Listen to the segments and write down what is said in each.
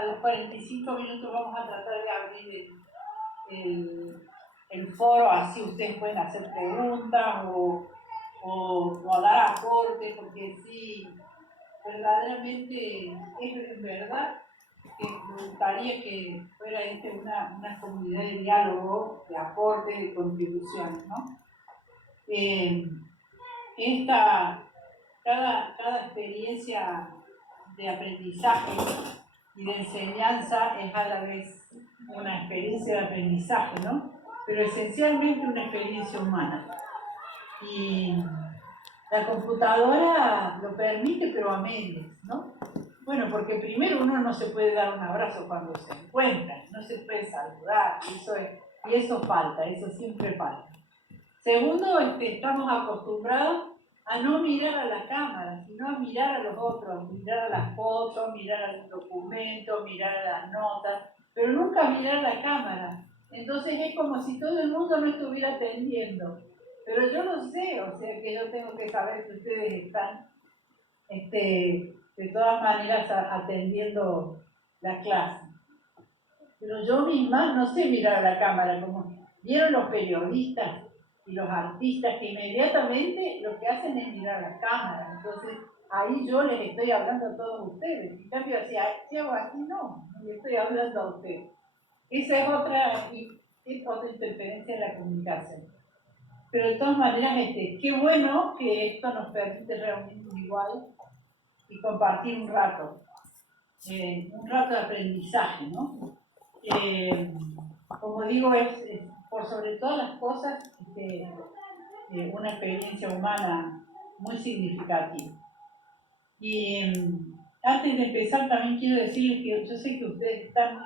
a los 45 minutos vamos a tratar de abrir el foro, así ustedes pueden hacer preguntas o dar aporte, porque sí, verdaderamente es verdad que me gustaría que fuera una comunidad de diálogo, de aporte, de contribuciones, ¿no? Cada experiencia de aprendizaje y de enseñanza es a la vez una experiencia de aprendizaje, ¿no? Pero esencialmente una experiencia humana. Y la computadora lo permite, pero a medias, ¿no? Bueno, porque primero uno no se puede dar un abrazo cuando se encuentra, no se puede saludar, y eso falta, eso siempre falta. Segundo, estamos acostumbrados a no mirar a la cámara, sino a mirar a los otros, mirar a las fotos, mirar a los documentos, mirar a las notas, pero nunca mirar a la cámara. Entonces es como si todo el mundo no estuviera atendiendo. Pero yo lo sé, o sea que yo tengo que saber que ustedes están de todas maneras atendiendo la clase. Pero yo misma no sé mirar a la cámara, como vieron los periodistas y los artistas que inmediatamente lo que hacen es mirar a la cámara. Entonces ahí yo les estoy hablando a todos ustedes. En cambio, si hago así, no les estoy hablando a ustedes. Esa es otra interferencia en la comunicación. Pero de todas maneras, qué bueno que esto nos permite reunirnos igual y compartir un rato de aprendizaje, ¿no? Como digo, es por sobre todas las cosas una experiencia humana muy significativa. Y antes de empezar también quiero decir que yo sé que ustedes están,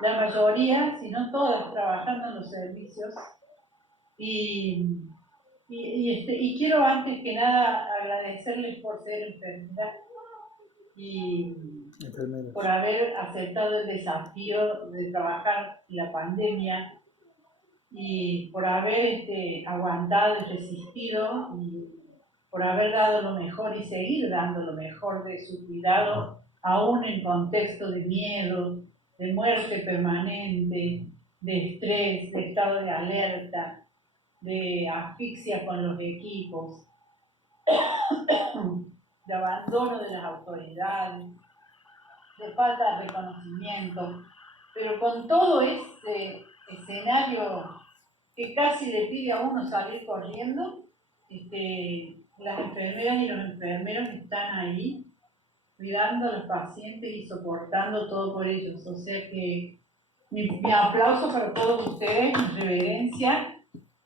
la mayoría, si no todas, trabajando en los servicios y quiero antes que nada agradecerles por ser enfermeras y por haber aceptado el desafío de trabajar en la pandemia y por haber aguantado y resistido y por haber dado lo mejor y seguir dando lo mejor de su cuidado, aún en contexto de miedo, de muerte permanente, de estrés, de estado de alerta, de asfixia con los equipos, de abandono de las autoridades, de falta de reconocimiento, pero con todo este escenario que casi le pide a uno salir corriendo, las enfermeras y los enfermeros están ahí cuidando a los pacientes y soportando todo por ellos. O sea que mi aplauso para todos ustedes, mi reverencia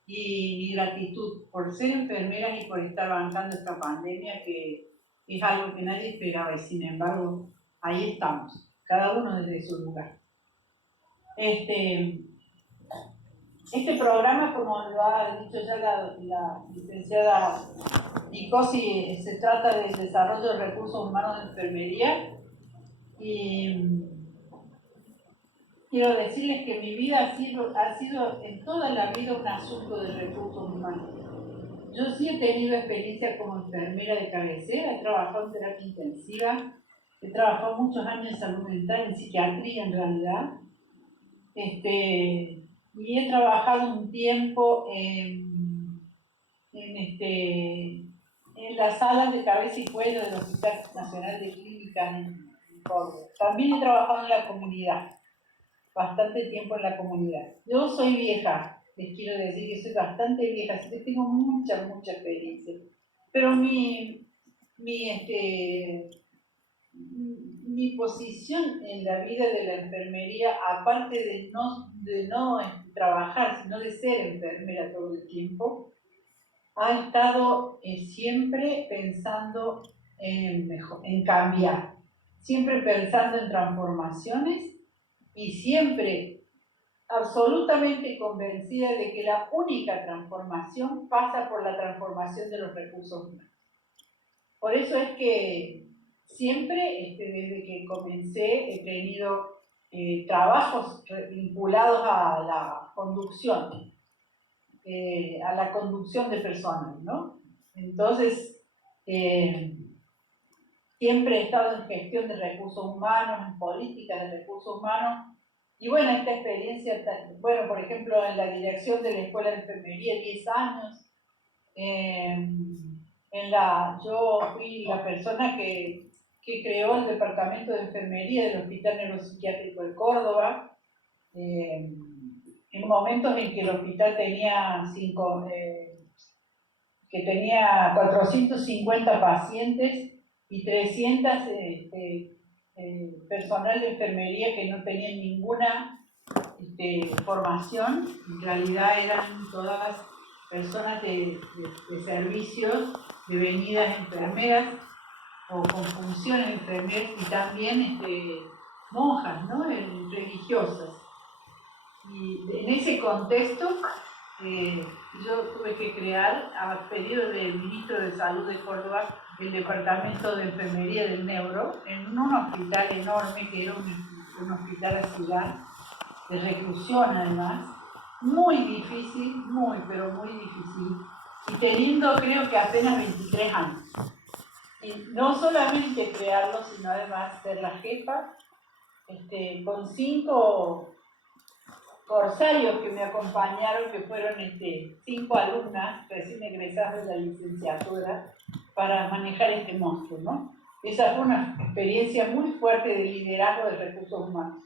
y mi gratitud por ser enfermeras y por estar bancando esta pandemia que es algo que nadie esperaba y sin embargo ahí estamos, cada uno desde su lugar. Este programa, como lo ha dicho ya la licenciada Nicosi, se trata del desarrollo de recursos humanos de enfermería y quiero decirles que mi vida ha sido en toda la vida un asunto de recursos humanos. Yo sí he tenido experiencia como enfermera de cabecera, he trabajado en terapia intensiva, he trabajado muchos años en salud mental, en psiquiatría en realidad, y he trabajado un tiempo en las salas de cabeza y cuello del Hospital Nacional de Clínicas en Córdoba. También he trabajado en la comunidad, bastante tiempo en la comunidad. Yo soy vieja, les quiero decir que soy bastante vieja, así que tengo mucha experiencia. Pero mi posición en la vida de la enfermería, aparte de no trabajar, sino de ser enfermera todo el tiempo, ha estado siempre pensando en cambiar, siempre pensando en transformaciones y siempre absolutamente convencida de que la única transformación pasa por la transformación de los recursos humanos. Por eso es que siempre, desde que comencé, he tenido trabajos vinculados a la conducción de personas, ¿no? Entonces, siempre he estado en gestión de recursos humanos, en políticas de recursos humanos, y bueno, esta experiencia, bueno, por ejemplo, en la dirección de la Escuela de Enfermería, 10 años, yo fui la persona que creó el Departamento de Enfermería del Hospital Neuropsiquiátrico de Córdoba, en momentos en que el hospital tenía 450 pacientes y 300 personal de enfermería que no tenían ninguna formación. En realidad eran todas personas de servicios, devenidas enfermeras o con funciones enfermeras, y también monjas, ¿no? Religiosas. Y en ese contexto yo tuve que crear, a pedido del ministro de Salud de Córdoba, el departamento de enfermería del Neuro, en un hospital enorme que era un hospital ciudad, de reclusión además, muy difícil, pero muy difícil, y teniendo creo que apenas 23 años. Y no solamente crearlo, sino además ser la jefa, con 5 corsarios que me acompañaron, que fueron 5 alumnas recién egresadas de la licenciatura, para manejar este monstruo, ¿no? Esa fue una experiencia muy fuerte de liderazgo de recursos humanos.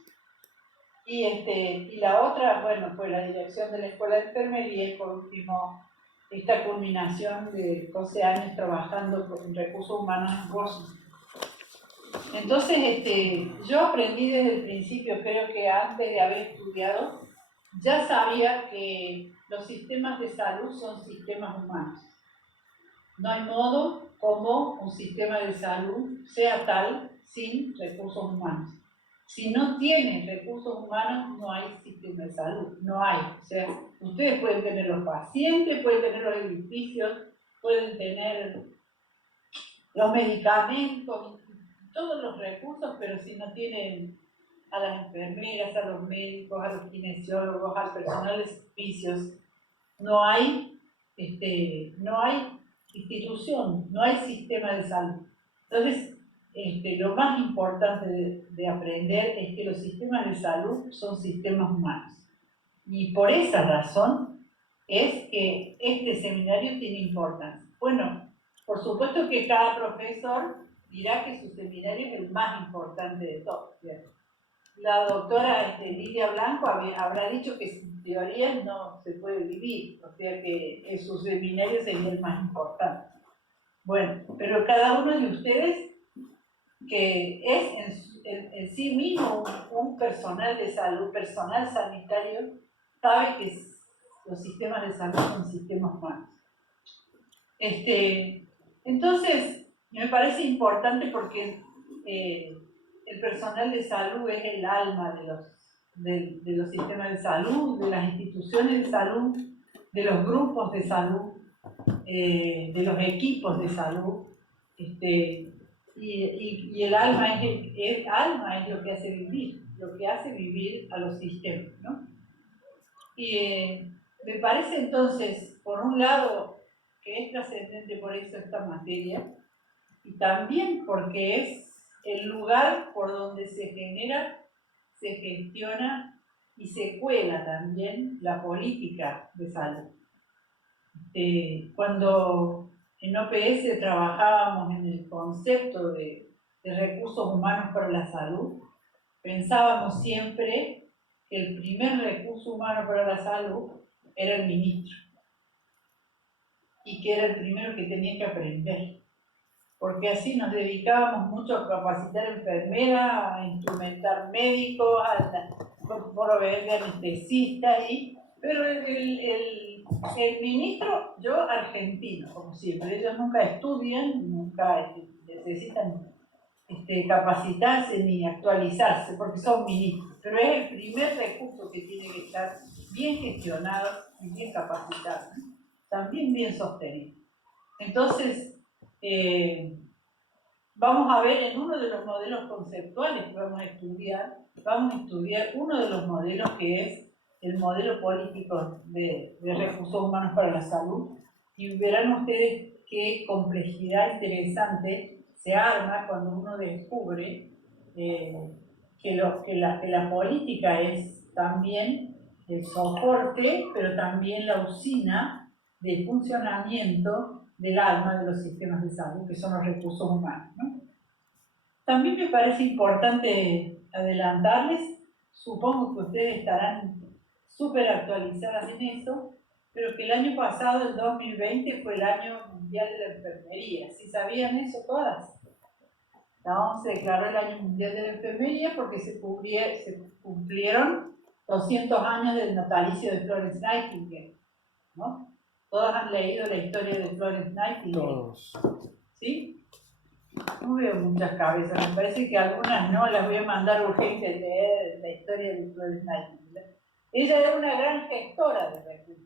Y la otra, bueno, fue la dirección de la Escuela de Enfermería, y por último, esta culminación de 12 años trabajando con recursos humanos en Washington. Entonces, yo aprendí desde el principio, creo que antes de haber estudiado, ya sabía que los sistemas de salud son sistemas humanos. No hay modo como un sistema de salud sea tal sin recursos humanos. Si no tienen recursos humanos, no hay sistema de salud, no hay. O sea, ustedes pueden tener los pacientes, pueden tener los edificios, pueden tener los medicamentos, todos los recursos, pero si no tienen a las enfermeras, a los médicos, a los kinesiólogos, al personal de servicios, no hay institución, no hay sistema de salud. Entonces, lo más importante de aprender es que los sistemas de salud son sistemas humanos. Y por esa razón es que este seminario tiene importancia. Bueno, por supuesto que cada profesor dirá que su seminario es el más importante de todos. La doctora Lidia Blanco habrá dicho que sin teoría no se puede vivir, o sea que su seminario sería el más importante. Bueno, pero cada uno de ustedes, que es en sí mismo un personal de salud, personal sanitario, sabe que los sistemas de salud son sistemas humanos. Entonces, me parece importante porque el personal de salud es el alma de los sistemas de salud, de las instituciones de salud, de los grupos de salud, de los equipos de salud. Y el alma es lo que hace vivir a los sistemas, ¿no? Y me parece entonces, por un lado, que es trascendente por eso esta materia, y también porque es el lugar por donde se genera, se gestiona y se cuela también la política de salud. Cuando en OPS trabajábamos en el concepto de recursos humanos para la salud, pensábamos siempre que el primer recurso humano para la salud era el ministro, y que era el primero que tenía que aprender, porque así nos dedicábamos mucho a capacitar enfermeras, a instrumentar médicos, a proveer de anestesistas, pero el ministro, yo argentino, como siempre, ellos nunca estudian, nunca necesitan capacitarse ni actualizarse, porque son ministros, pero es el primer recurso que tiene que estar bien gestionado y bien capacitado, ¿no? También bien sostenido. Entonces, vamos a ver en uno de los modelos conceptuales que vamos a estudiar uno de los modelos que es el modelo político de recursos humanos para la salud, y verán ustedes qué complejidad interesante se arma cuando uno descubre que la política es también el soporte, pero también la usina de funcionamiento del alma de los sistemas de salud, que son los recursos humanos, ¿no? También me parece importante adelantarles, supongo que ustedes estarán súper actualizadas en eso, pero que el año pasado, el 2020, fue el año mundial de la enfermería. ¿Sí sabían eso todas? La OMS declaró el año mundial de la enfermería porque se cumplieron 200 años del natalicio de Florence Nightingale, ¿no? Todas han leído la historia de Florence Nightingale. Todos. ¿Sí? No veo muchas cabezas, me parece que algunas no, las voy a mandar urgente a leer la historia de Florence Nightingale. Ella era una gran gestora de recursos.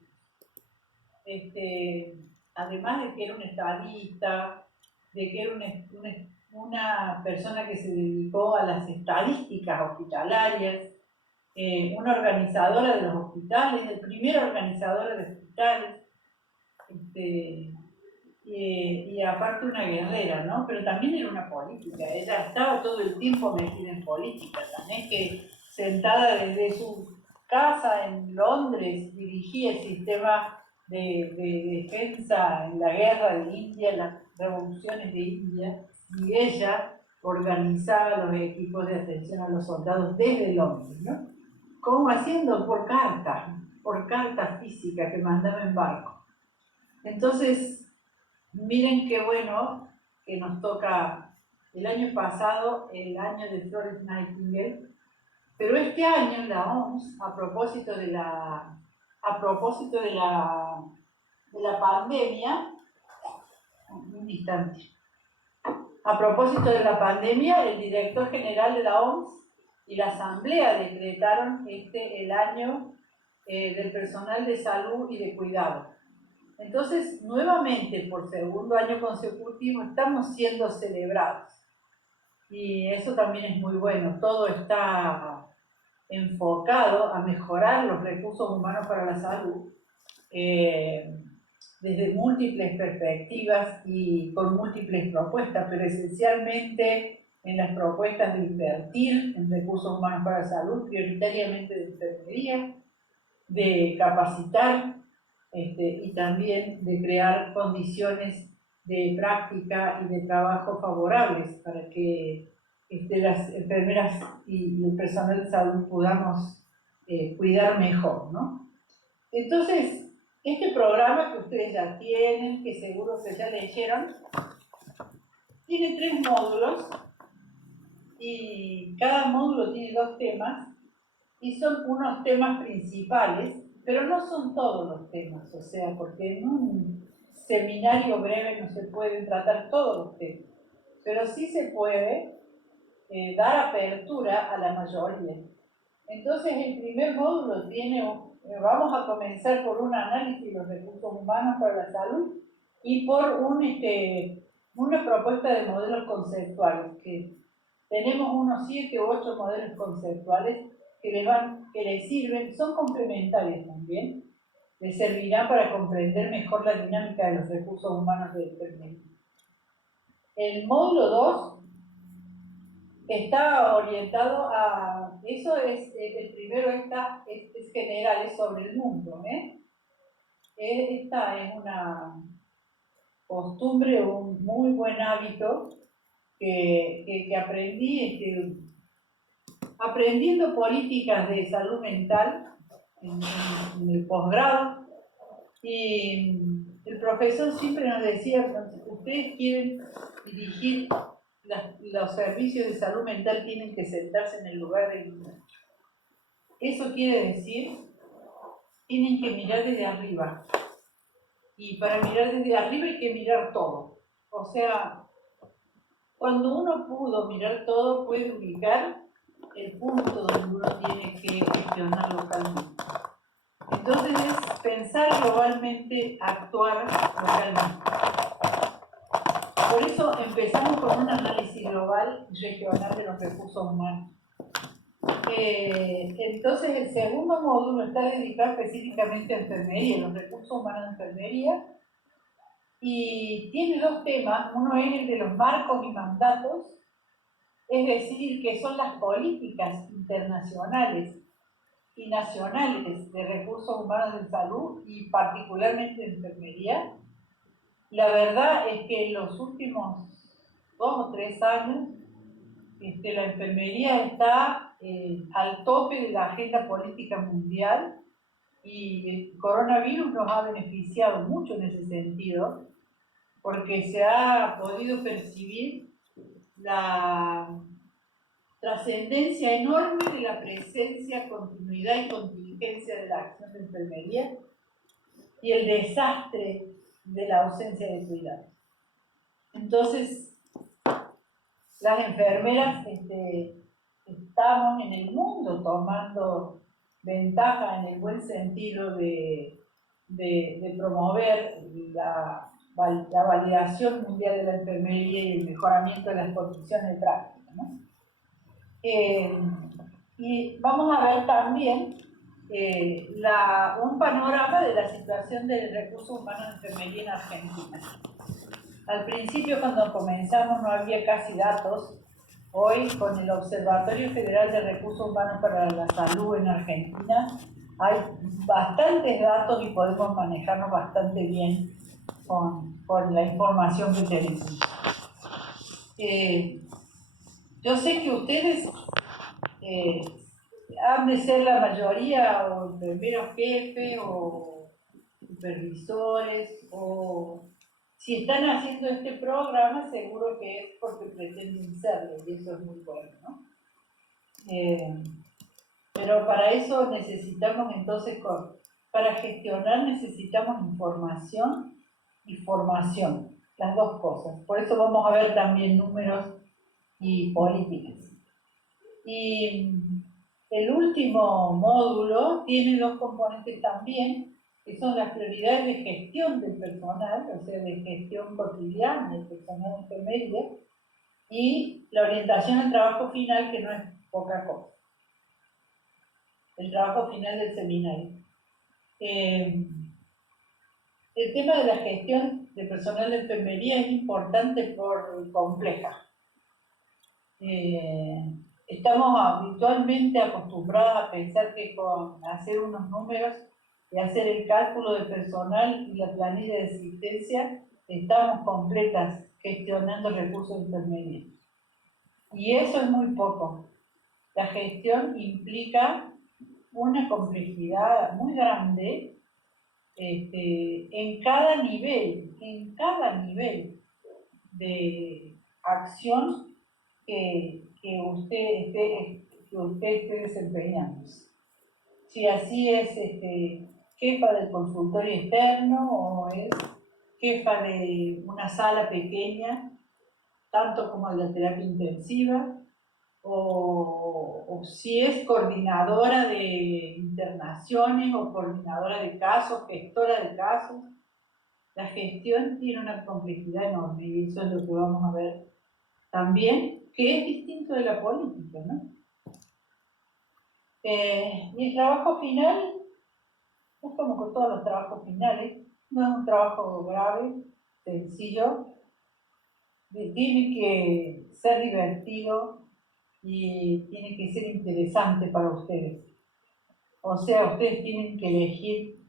Además de que era una estadista, de que era una persona que se dedicó a las estadísticas hospitalarias, una organizadora de los hospitales, la primera organizadora de hospitales, y aparte una guerrera, ¿no? Pero también era una política, ella estaba todo el tiempo metida en política, también que sentada desde su casa en Londres dirigía el sistema de defensa en la guerra de India, las revoluciones de India, y ella organizaba los equipos de atención a los soldados desde Londres, ¿no? ¿Cómo haciendo? Por carta física que mandaba en barco. Entonces, miren qué bueno que nos toca el año pasado, el año de Florence Nightingale, pero este año la OMS, a propósito de la pandemia, un instante, a propósito de la pandemia, el director general de la OMS y la Asamblea decretaron el año del personal de salud y de cuidado. Entonces, nuevamente, por segundo año consecutivo, estamos siendo celebrados. Y eso también es muy bueno. Todo está enfocado a mejorar los recursos humanos para la salud, desde múltiples perspectivas y con múltiples propuestas, pero esencialmente en las propuestas de invertir en recursos humanos para la salud, prioritariamente de enfermería, de capacitar, y también de crear condiciones de práctica y de trabajo favorables para que las enfermeras y el personal de salud podamos cuidar mejor, ¿no? Entonces, este programa que ustedes ya tienen, que seguro que ya leyeron, tiene 3 módulos y cada módulo tiene 2 temas y son unos temas principales, pero no son todos los temas, o sea, porque en un seminario breve no se pueden tratar todos los temas, pero sí se puede dar apertura a la mayoría. Entonces, el primer módulo vamos a comenzar por un análisis de los recursos humanos para la salud y por una propuesta de modelos conceptuales, que tenemos unos 7 u 8 modelos conceptuales que les sirven, son complementarios también, les servirá para comprender mejor la dinámica de los recursos humanos de enfermería. El módulo 2 está orientado a, eso es, el primero es general, es sobre el mundo, Esta es una costumbre, un muy buen hábito que aprendí, aprendiendo políticas de salud mental en el posgrado, y el profesor siempre nos decía, ustedes quieren dirigir los servicios de salud mental, tienen que sentarse en el lugar del niño. Eso quiere decir, tienen que mirar desde arriba, y para mirar desde arriba hay que mirar todo, o sea, cuando uno pudo mirar todo, puede ubicar el punto donde uno tiene que gestionar localmente. Entonces es pensar globalmente, actuar localmente. Por eso empezamos con un análisis global y regional de los recursos humanos. Entonces el segundo módulo está dedicado específicamente a enfermería, los recursos humanos de enfermería, y tiene dos temas. Uno es el de los marcos y mandatos, es decir, que son las políticas internacionales y nacionales de recursos humanos de salud y particularmente de enfermería. La verdad es que en los últimos 2 o 3 años la enfermería está al tope de la agenda política mundial y el coronavirus nos ha beneficiado mucho en ese sentido, porque se ha podido percibir la trascendencia enorme de la presencia, continuidad y contingencia de la acción de enfermería y el desastre de la ausencia de cuidado. Entonces, las enfermeras estamos en el mundo tomando ventaja en el buen sentido de promover la validación mundial de la enfermería y el mejoramiento de las condiciones de práctica, ¿no? Y vamos a ver también un panorama de la situación del recurso humano de enfermería en Argentina. Al principio, cuando comenzamos, no había casi datos. Hoy, con el Observatorio Federal de Recursos Humanos para la Salud en Argentina, hay bastantes datos y podemos manejarnos bastante bien con la información que tenemos. Yo sé que ustedes han de ser la mayoría o enfermeros jefes o supervisores, o si están haciendo este programa seguro que es porque pretenden serlo y eso es muy bueno, ¿no? Pero para eso necesitamos entonces, para gestionar necesitamos información y formación, las dos cosas. Por eso vamos a ver también números y políticas. Y el último módulo tiene dos componentes también, que son las prioridades de gestión del personal, o sea, de gestión cotidiana del personal de enfermería, y la orientación al trabajo final, que no es poca cosa. El trabajo final del seminario. El tema de la gestión de personal de enfermería es importante por compleja. Estamos habitualmente acostumbrados a pensar que con hacer unos números y hacer el cálculo de personal y la planilla de asistencia estamos completas gestionando recursos de enfermería. Y eso es muy poco. La gestión implica una complejidad muy grande en cada nivel de acción que usted esté desempeñando. Si así es jefa del consultorio externo o es jefa de una sala pequeña, tanto como de la terapia intensiva, o si es coordinadora de internaciones o coordinadora de casos, gestora de casos. La gestión tiene una complejidad enorme y eso es lo que vamos a ver también, que es distinto de la política, ¿no? Y el trabajo final, es como con todos los trabajos finales, no es un trabajo grave, sencillo, tiene que ser divertido y tiene que ser interesante para ustedes. O sea, ustedes tienen que elegir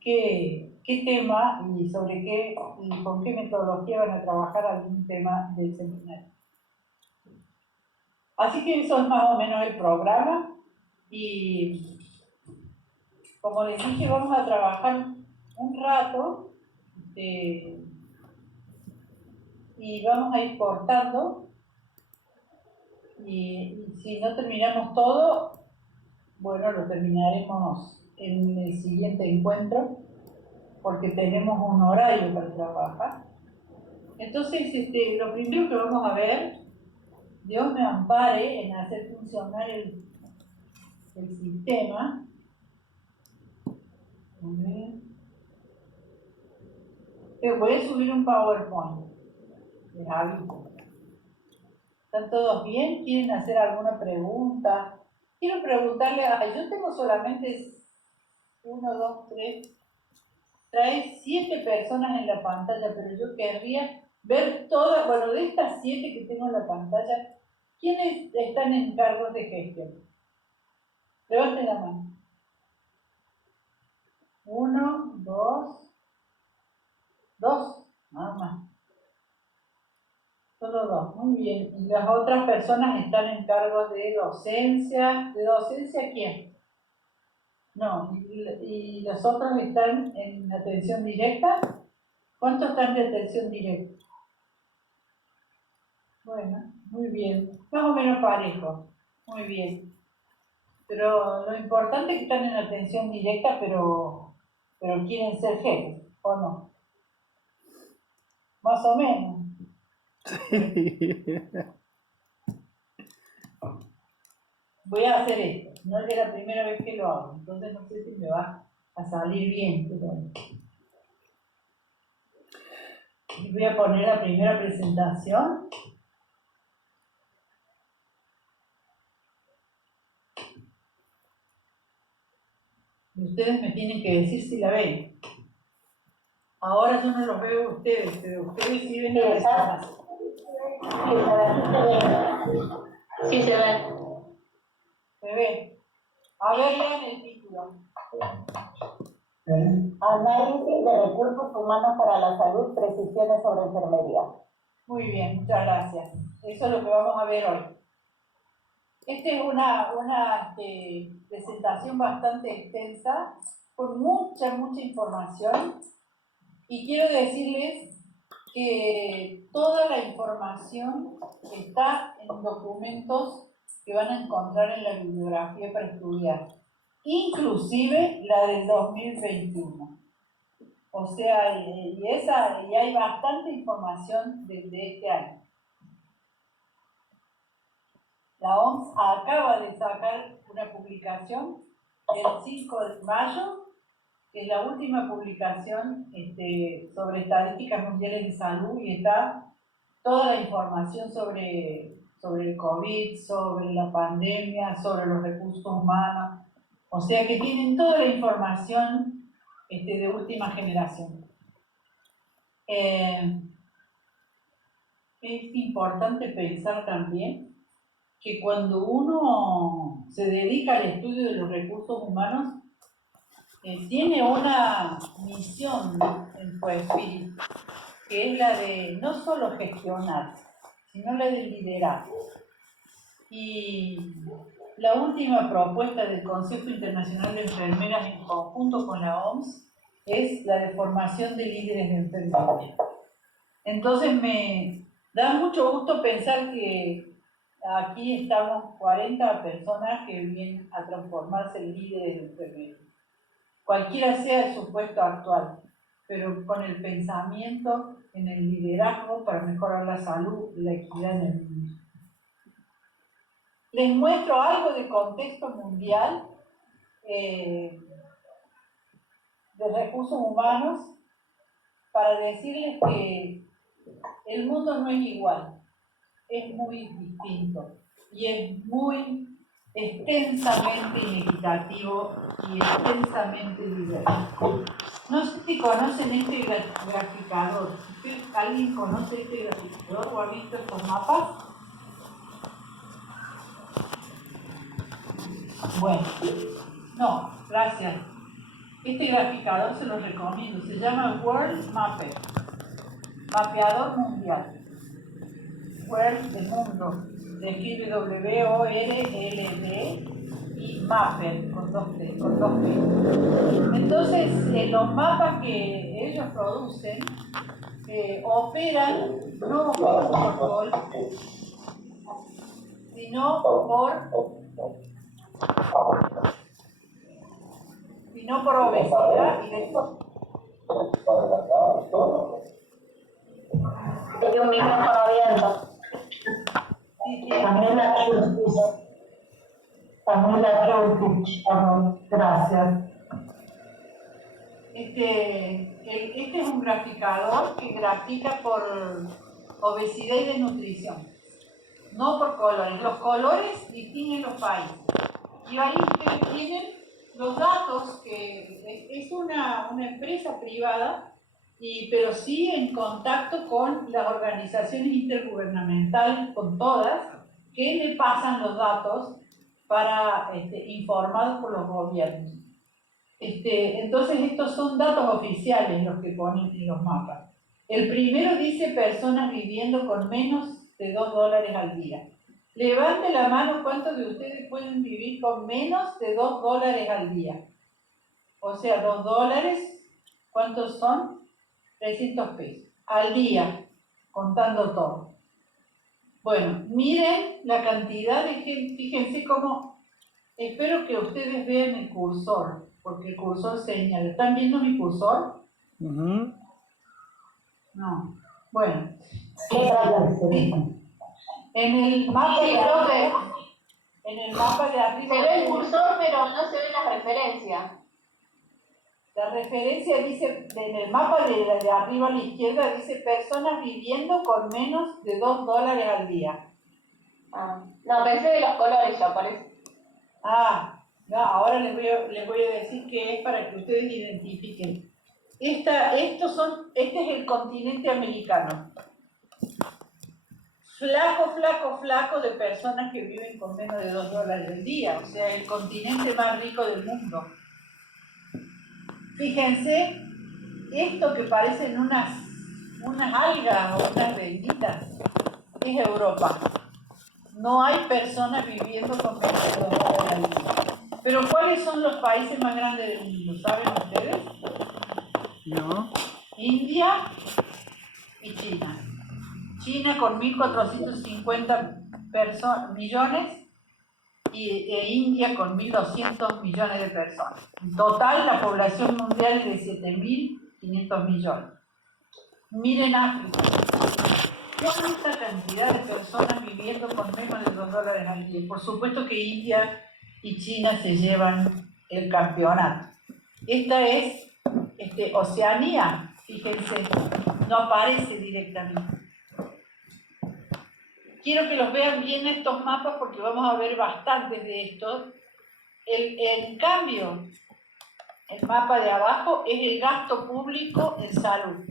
qué tema y sobre qué y con qué metodología van a trabajar algún tema del seminario. Así que eso es más o menos el programa y como les dije, vamos a trabajar un rato y vamos a ir cortando y si no terminamos todo, bueno, lo terminaremos en el siguiente encuentro porque tenemos un horario para trabajar. Entonces, lo primero que vamos a ver, Dios me ampare en hacer funcionar el sistema. Voy a subir un PowerPoint. Les aviso. ¿Están todos bien? ¿Quieren hacer alguna pregunta? Quiero preguntarle, yo tengo solamente 1, 2, 3, trae 7 personas en la pantalla, pero yo querría ver todas, bueno, de estas 7 que tengo en la pantalla, ¿quiénes están en cargos de gestión? Levanten la mano. 1, 2, nada más. Solo 2, muy bien. Y las otras personas están en cargos de docencia. ¿De docencia quién? No, y los otros están en atención directa. ¿Cuántos están de atención directa? Bueno, muy bien. Más o menos parejo. Muy bien. Pero lo importante es que están en atención directa, pero quieren ser jefes, ¿o no? Más o menos. Voy a hacer esto. No es la primera vez que lo hago, entonces no sé si me va a salir bien. Pero... voy a poner la primera presentación. Y ustedes me tienen que decir si la ven. Ahora yo no los veo a ustedes, pero ustedes sí ven la presentación. Sí, se ve. ¿Se ve? A ver, lean el título. Análisis de recursos humanos para la salud, precisiones sobre enfermería. Muy bien, muchas gracias. Eso es lo que vamos a ver hoy. Esta es una presentación bastante extensa, con mucha información, y quiero decirles que toda la información está en documentos que van a encontrar en la bibliografía para estudiar, inclusive la del 2021. O sea, y hay bastante información desde este año. La OMS acaba de sacar una publicación el 5 de mayo, que es la última publicación sobre estadísticas mundiales de salud, y está toda la información sobre el COVID, sobre la pandemia, sobre los recursos humanos. O sea que tienen toda la información de última generación. Es importante pensar también que cuando uno se dedica al estudio de los recursos humanos, tiene una misión en su espíritu, que es la de no solo gestionar, sino la de liderar. Y la última propuesta del Consejo Internacional de Enfermeras en conjunto con la OMS es la de formación de líderes de enfermería. Entonces me da mucho gusto pensar que aquí estamos 40 personas que vienen a transformarse en líderes de enfermería. Cualquiera sea su puesto actual, pero con el pensamiento en el liderazgo para mejorar la salud y la equidad en el mundo. Les muestro algo de contexto mundial de recursos humanos para decirles que el mundo no es igual, es muy distinto y es muy extensamente inequitativo y extensamente diverso. No sé si conocen este graficador. ¿Alguien conoce este graficador o ha visto estos mapas? Bueno, no, gracias. Este graficador se lo recomiendo, se llama World Mapper, mapeador mundial. World de mundo, se escribe W-O-R-L-D y Mapper con dos P. Entonces, los mapas que ellos producen operan no por protocolo, sino por obesidad y después. Hay un micrófono abierto. Sí, También la gracias. Este es un graficador que grafica por obesidad y desnutrición, no por colores. Los colores distinguen los países. Y ahí ustedes tienen los datos que es una empresa privada, pero sí en contacto con las organizaciones intergubernamentales, con todas, que le pasan los datos para informados por los gobiernos. Entonces estos son datos oficiales los que ponen en los mapas. El primero dice personas viviendo con menos de $2 al día. Levante la mano cuántos de ustedes pueden vivir con menos de $2 al día. O sea, $2, ¿cuántos son? 300 pesos al día, contando todo. Bueno, miren la cantidad de gente, fíjense cómo, espero que ustedes vean el cursor, porque el cursor señala. ¿Están viendo mi cursor? Ujú. No. Bueno. Sí. En el mapa Sí, de profe. en el mapa de arriba. Se ve el cursor, pero no se ven las referencias. La referencia dice, en el mapa de arriba a la izquierda, dice personas viviendo con menos de $2 al día. Ah, no, pensé de los colores ya, parece. Ah, no, ahora les voy a decir qué es para que ustedes identifiquen. Este es el continente americano. Flaco de personas que viven con menos de $2 al día, o sea, el continente más rico del mundo. Fíjense, esto que parecen unas algas o unas velitas, es Europa. No hay personas viviendo con menos de $2 al día. Pero ¿cuáles son los países más grandes del mundo? ¿Saben ustedes? No. India y China. China con 1.450 millones e India con 1.200 millones de personas. En total, la población mundial es de 7.500 millones. Miren África. ¿Cuánta cantidad de personas viviendo con menos de $2 al día? Por supuesto que India y China se llevan el campeonato. Esta es Oceanía, fíjense, no aparece directamente. Quiero que los vean bien estos mapas porque vamos a ver bastantes de estos. En cambio, el mapa de abajo es el gasto público en salud.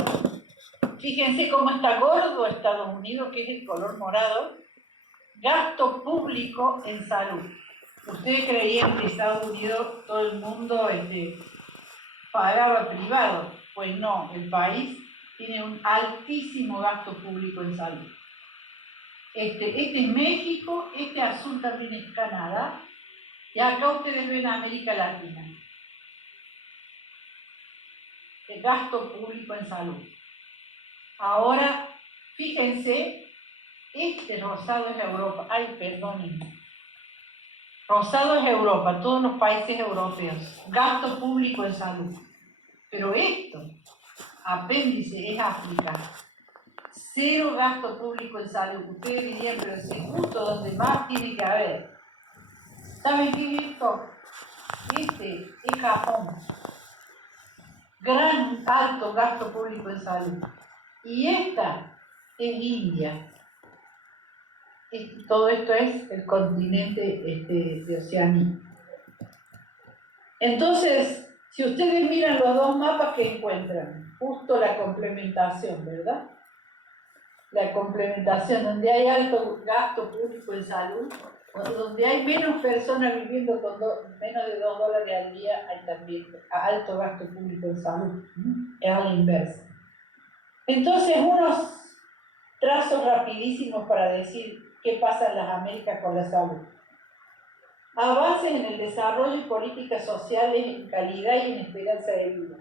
Fíjense cómo está gordo Estados Unidos, que es el color morado. Gasto público en salud. Ustedes creían que Estados Unidos, todo el mundo pagaba privado. Pues no, el país tiene un altísimo gasto público en salud. Este es México, este azul también es Canadá, y acá ustedes ven América Latina. El gasto público en salud. Ahora, fíjense, este rosado es Europa. Ay, perdónenme. Rosado es Europa, todos los países europeos. Gasto público en salud. Pero esto, apéndice, es África. Cero gasto público en salud. Ustedes dirían, pero si justo donde más tiene que haber. ¿Saben qué es esto? Este es Japón. Gran alto gasto público en salud. Y esta es India. Todo esto es el continente de Oceanía. Entonces, si ustedes miran los dos mapas que encuentran, justo la complementación, ¿verdad? La complementación, donde hay alto gasto público en salud, donde hay menos personas viviendo con menos de $2 al día, hay también alto gasto público en salud. Es a la inversa. Entonces, unos trazos rapidísimos para decir qué pasa en las Américas con la salud. Avances en el desarrollo y políticas sociales en calidad y en esperanza de vida.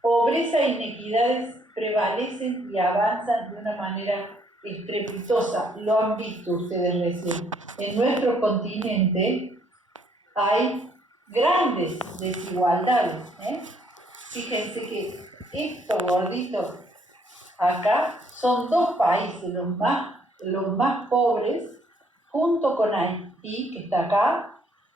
Pobreza e inequidades prevalecen y avanzan de una manera estrepitosa. Lo han visto ustedes recién. En nuestro continente hay grandes desigualdades. Fíjense que estos gorditos acá son dos países, los más pobres, junto con Haití, que está acá.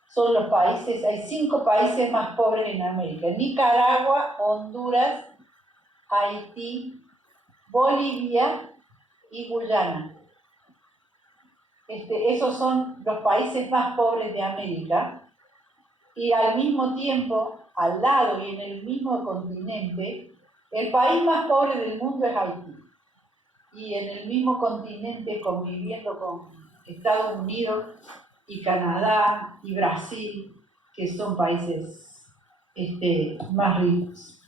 Son los países, hay 5 países más pobres en América: Nicaragua, Honduras, Haití, Bolivia y Guyana. Esos son los países más pobres de América. Y al mismo tiempo, al lado y en el mismo continente, el país más pobre del mundo es Haití. Y en el mismo continente, conviviendo con Estados Unidos y Canadá y Brasil, que son países más ricos.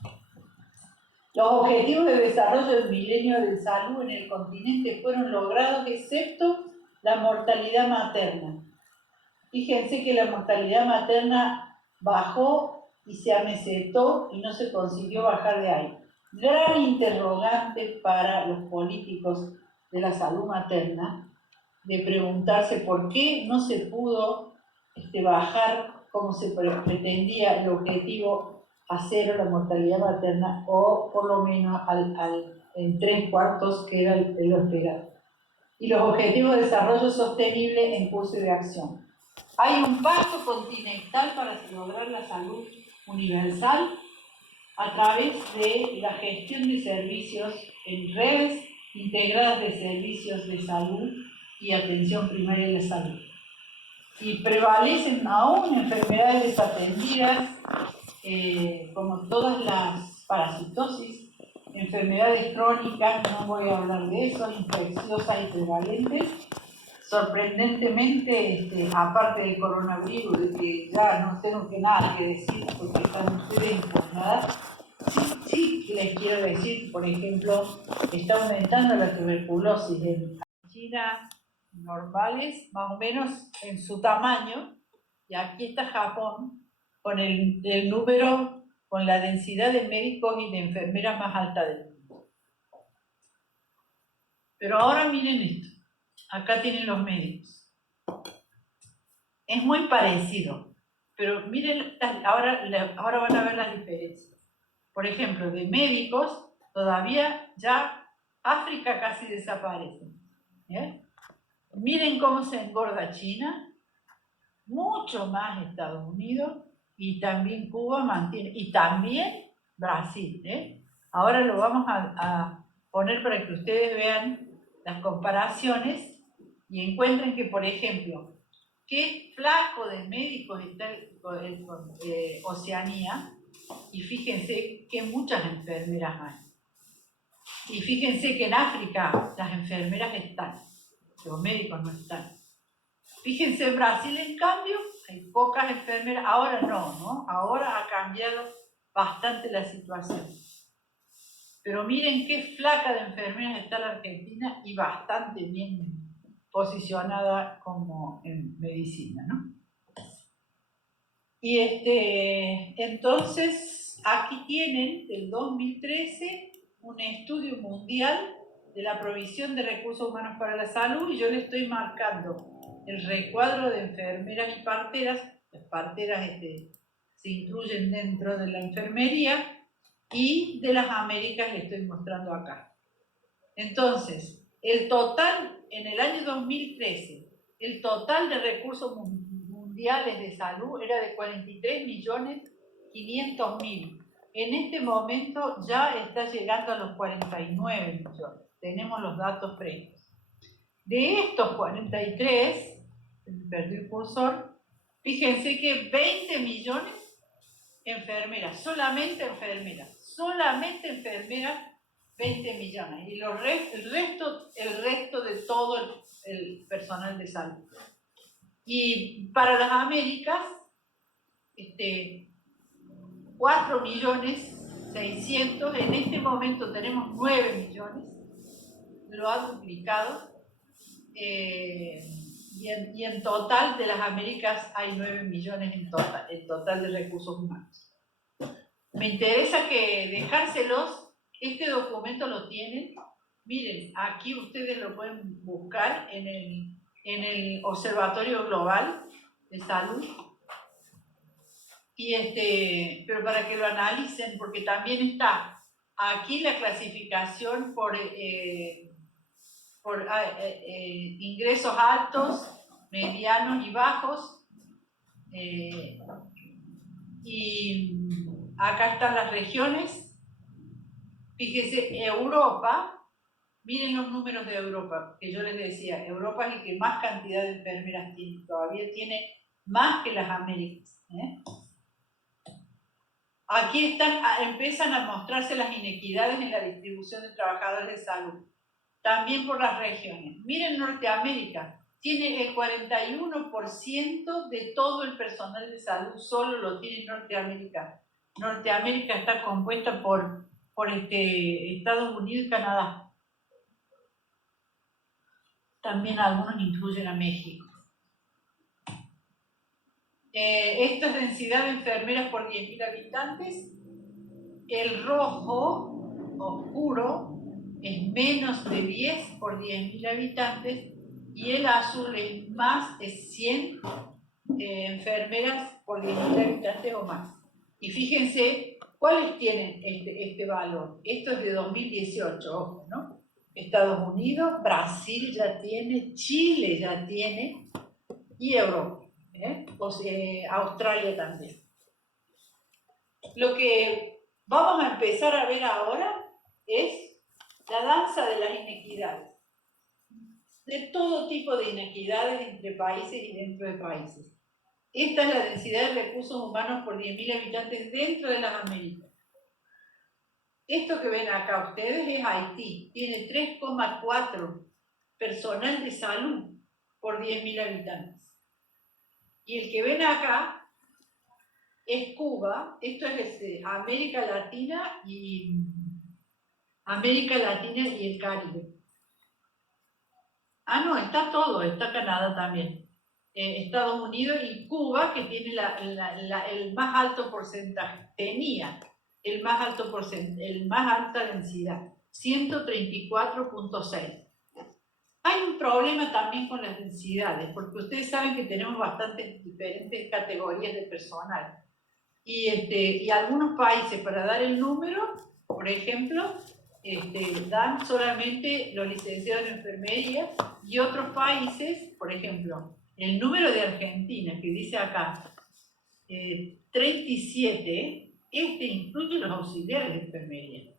Los objetivos de desarrollo del milenio de salud en el continente fueron logrados, excepto la mortalidad materna. Fíjense que la mortalidad materna bajó y se amesetó y no se consiguió bajar de ahí. Gran interrogante para los políticos de la salud materna, de preguntarse por qué no se pudo bajar como se pretendía el objetivo a cero la mortalidad materna, o por lo menos en 3/4, que era lo esperado. Y los objetivos de desarrollo sostenible en curso de acción. Hay un pacto continental para lograr la salud universal a través de la gestión de servicios en redes integradas de servicios de salud y atención primaria de salud. Y prevalecen aún enfermedades desatendidas, como todas las parasitosis, enfermedades crónicas, no voy a hablar de eso, infecciosas y prevalentes. Sorprendentemente, aparte del coronavirus, de que ya no tengo nada que decir porque están ustedes informadas, sí les quiero decir, por ejemplo, está aumentando la tuberculosis en China, normales, más o menos en su tamaño, y aquí está Japón, con el número, con la densidad de médicos y de enfermeras más alta del mundo. Pero ahora miren esto, acá tienen los médicos. Es muy parecido, pero miren, ahora van a ver las diferencias. Por ejemplo, de médicos, todavía ya África casi desaparece. Miren cómo se engorda China, mucho más Estados Unidos, y también Cuba mantiene, y también Brasil. Ahora lo vamos a poner para que ustedes vean las comparaciones y encuentren que, por ejemplo, qué flaco de médicos está Oceanía, y fíjense que muchas enfermeras hay. Y fíjense que en África las enfermeras están, los médicos no están. Fíjense en Brasil, en cambio, hay pocas enfermeras. Ahora no, ahora ha cambiado bastante la situación. Pero miren qué flaca de enfermeras está la Argentina, y bastante bien posicionada como en medicina, ¿no? Y entonces aquí tienen del 2013 un estudio mundial de la provisión de recursos humanos para la salud, y yo le estoy marcando el recuadro de enfermeras y parteras. Las parteras se incluyen dentro de la enfermería, y de las Américas le estoy mostrando acá. Entonces, el total en el año 2013, el total de recursos mundiales de salud era de 43.500.000. En este momento ya está llegando a los 49 millones. Tenemos los datos previos. De estos 43, perdí el cursor, fíjense que 20 millones enfermeras, solamente enfermeras, 20 millones, y el resto de todo el personal de salud. Y para las Américas, 4.600.000, en este momento tenemos 9 millones, lo ha duplicado, y en total de las Américas hay 9 millones en total de recursos humanos. Me interesa que dejárselos. Este documento lo tienen, miren, aquí ustedes lo pueden buscar en el Observatorio Global de Salud, y pero para que lo analicen, porque también está aquí la clasificación por ingresos altos, medianos y bajos, y acá están las regiones. Fíjese, Europa, miren los números de Europa, que yo les decía, Europa es el que más cantidad de enfermeras tiene, todavía tiene más que las Américas. Aquí empiezan a mostrarse las inequidades en la distribución de trabajadores de salud, también por las regiones. Miren Norteamérica, tiene el 41% de todo el personal de salud, solo lo tiene Norteamérica. Norteamérica está compuesta por Estados Unidos y Canadá. También algunos incluyen a México. Esto es densidad de enfermeras por 10.000 habitantes. El rojo oscuro es menos de 10 por 10.000 habitantes y el azul es más de 100 enfermeras por 10.000 habitantes o más. Y fíjense, ¿cuáles tienen este valor? Esto es de 2018, ojo, ¿no? Estados Unidos, Brasil ya tiene, Chile ya tiene y Europa, Australia también. Lo que vamos a empezar a ver ahora es la danza de las inequidades, de todo tipo de inequidades entre países y dentro de países. Esta es la densidad de recursos humanos por 10.000 habitantes dentro de las Américas. Esto que ven acá ustedes es Haití, tiene 3,4 personal de salud por 10.000 habitantes. Y el que ven acá es Cuba, esto es América Latina y el Caribe. Ah, no, está todo, está Canadá también. Estados Unidos y Cuba, que tiene el más alto porcentaje, tenía el más alta densidad, 134.6. Hay un problema también con las densidades, porque ustedes saben que tenemos bastantes diferentes categorías de personal. Y algunos países, para dar el número, por ejemplo, dan solamente los licenciados en enfermería, y otros países, por ejemplo, el número de Argentina, que dice acá 37, incluye los auxiliares de enfermería.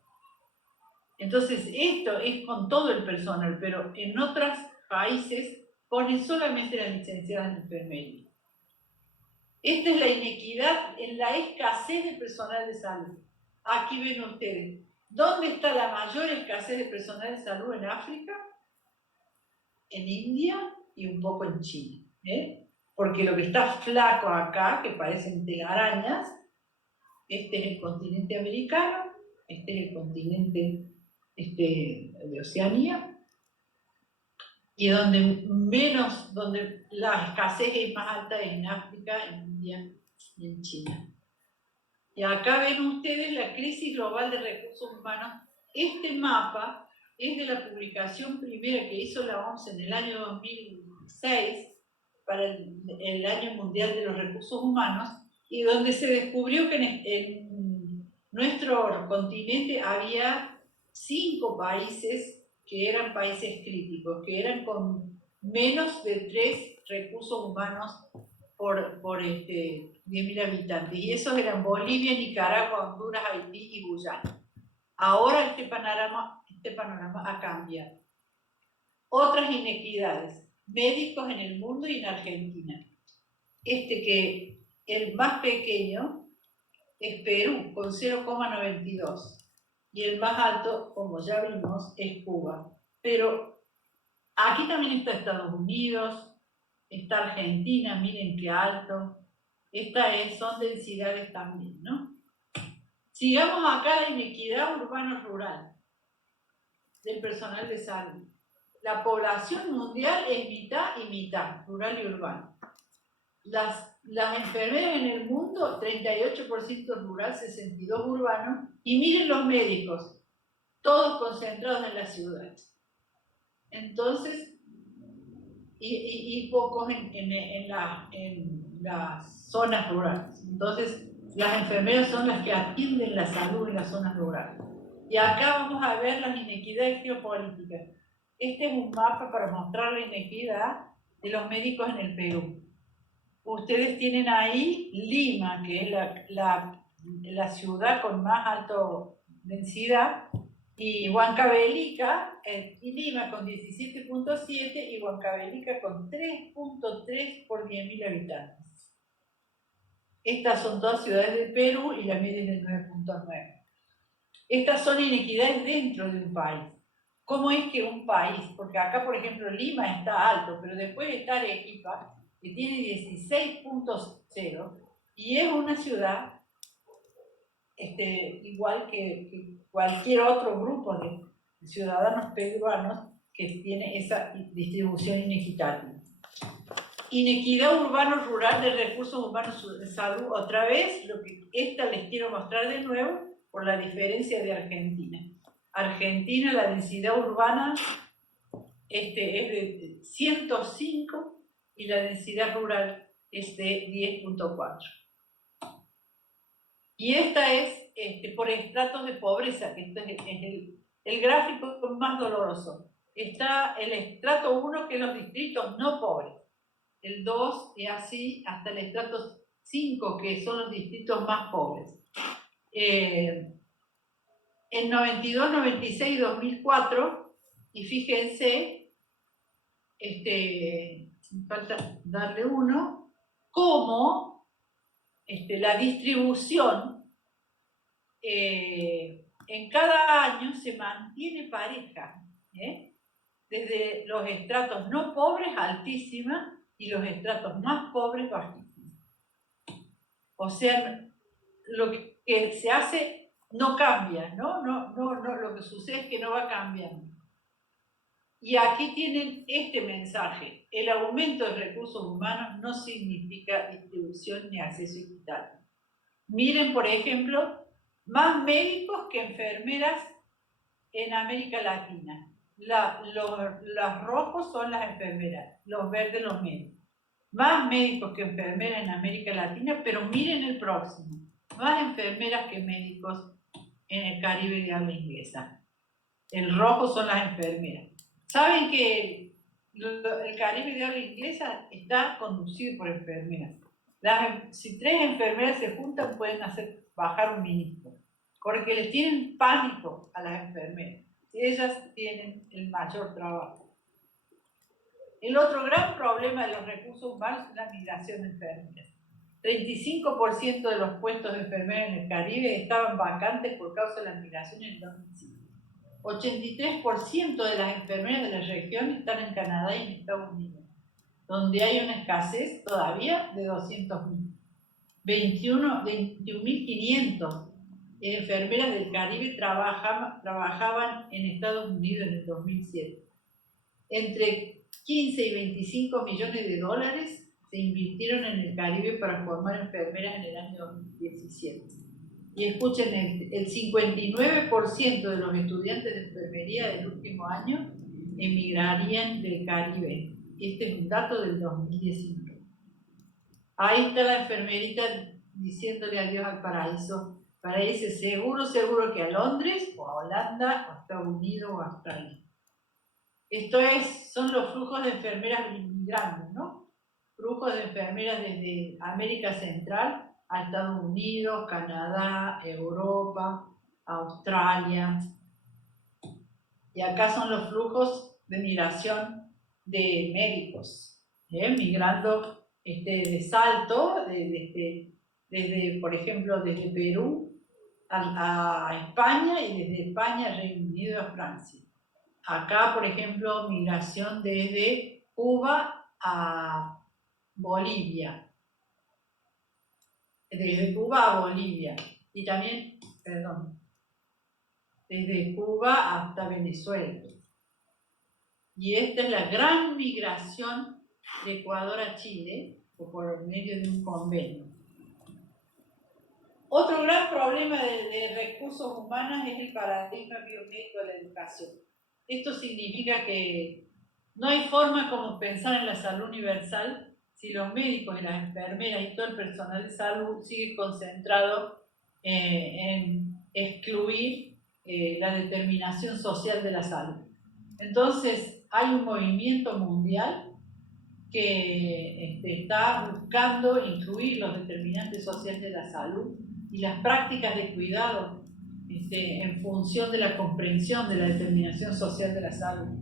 Entonces, esto es con todo el personal, pero en otros países ponen solamente las licenciadas en enfermería. Esta es la inequidad en la escasez de personal de salud. Aquí ven ustedes. ¿Dónde está la mayor escasez de personal de salud? En África, en India y un poco en China. Porque lo que está flaco acá, que parecen telarañas, este es el continente americano, este es el continente de Oceanía, y donde la escasez es más alta es en África, en India y en China. Y acá ven ustedes la crisis global de recursos humanos. Este mapa es de la publicación primera que hizo la OMS en el año 2006 para el Año Mundial de los Recursos Humanos, y donde se descubrió que en nuestro continente había 5 países que eran países críticos, que eran con menos de 3 recursos humanos por 10.000 habitantes, y esos eran Bolivia, Nicaragua, Honduras, Haití y Guyana. Ahora este panorama ha cambiado. Otras inequidades, médicos en el mundo y en Argentina. Que el más pequeño es Perú, con 0,92, y el más alto, como ya vimos, es Cuba. Pero aquí también está Estados Unidos, está Argentina, miren qué alto. Son densidades también, ¿no? Sigamos acá la inequidad urbano-rural del personal de salud. La población mundial es mitad y mitad, rural y urbano. Las enfermeras en el mundo, 38% rural, 62% urbano, y miren los médicos, todos concentrados en las ciudades. Entonces, y pocos en las zonas rurales. Entonces, las enfermeras son las que atienden la salud en las zonas rurales. Y acá vamos a ver las inequidades geopolíticas. Este es un mapa para mostrar la inequidad de los médicos en el Perú. Ustedes tienen ahí Lima, que es la ciudad con más alta densidad, y Huancavelica, y Lima con 17.7 y Huancavelica con 3.3 por 10.000 habitantes. Estas son todas ciudades del Perú y la media es del 9.9. Estas son inequidades dentro de un país. ¿Cómo es que un país, porque acá por ejemplo Lima está alto, pero después está Arequipa, que tiene 16.0 y es una ciudad igual que cualquier otro grupo de ciudadanos peruanos que tiene esa distribución inequitativa. Inequidad urbano-rural de recursos humanos de salud, otra vez, esta les quiero mostrar de nuevo por la diferencia de Argentina. Argentina, la densidad urbana es de 105 y la densidad rural es de 10.4. Y esta es por estratos de pobreza, que este es el gráfico más doloroso. Está el estrato 1, que es los distritos no pobres. El 2 es así hasta el estrato 5, que son los distritos más pobres. En 92, 96, 2004, y fíjense, me falta darle uno, cómo la distribución en cada año se mantiene pareja, desde los estratos no pobres altísima y los estratos más pobres bajísimos. O sea, lo que se hace no cambia, ¿no? Lo que sucede es que no va cambiando. Y aquí tienen este mensaje: el aumento de recursos humanos no significa distribución ni acceso equitativo. Miren, por ejemplo, más médicos que enfermeras en América Latina. Los rojos son las enfermeras, los verdes los médicos. Más médicos que enfermeras en América Latina, pero miren el próximo: más enfermeras que médicos en el Caribe de habla inglesa. El rojo son las enfermeras. ¿Saben que el Caribe de habla inglesa está conducido por enfermeras? Si 3 enfermeras se juntan pueden hacer bajar un ministro, porque les tienen pánico a las enfermeras. Ellas tienen el mayor trabajo. El otro gran problema de los recursos humanos es la migración de enfermeras. 35% de los puestos de enfermeras en el Caribe estaban vacantes por causa de la migración en el 2005. 83% de las enfermeras de la región están en Canadá y en Estados Unidos, donde hay una escasez todavía de 200.000. 21.500 enfermeras del Caribe trabajaban en Estados Unidos en el 2007. Entre 15 y 25 millones de dólares se invirtieron en el Caribe para formar enfermeras en el año 2017. Y escuchen, el 59% de los estudiantes de enfermería del último año emigrarían del Caribe. Este es un dato del 2019. Ahí está la enfermerita diciéndole adiós al paraíso. Para irse seguro que a Londres, o a Holanda, o a Estados Unidos, o a Australia. Son los flujos de enfermeras migrantes, ¿no? Flujos de enfermeras desde América Central a Estados Unidos, Canadá, Europa, Australia. Y acá son los flujos de migración de médicos, migrando de salto, desde, por ejemplo, desde Perú a España y desde España a Reino Unido a Francia. Acá, por ejemplo, migración desde Cuba a Bolivia. Desde Cuba a Bolivia. Y también, desde Cuba hasta Venezuela. Y esta es la gran migración de Ecuador a Chile, por medio de un convenio. Otro gran problema de recursos humanos es el paradigma biomédico de la educación. Esto significa que no hay forma como pensar en la salud universal si los médicos y las enfermeras y todo el personal de salud sigue concentrado en excluir la determinación social de la salud. Entonces, hay un movimiento mundial que está buscando incluir los determinantes sociales de la salud y las prácticas de cuidado en función de la comprensión de la determinación social de la salud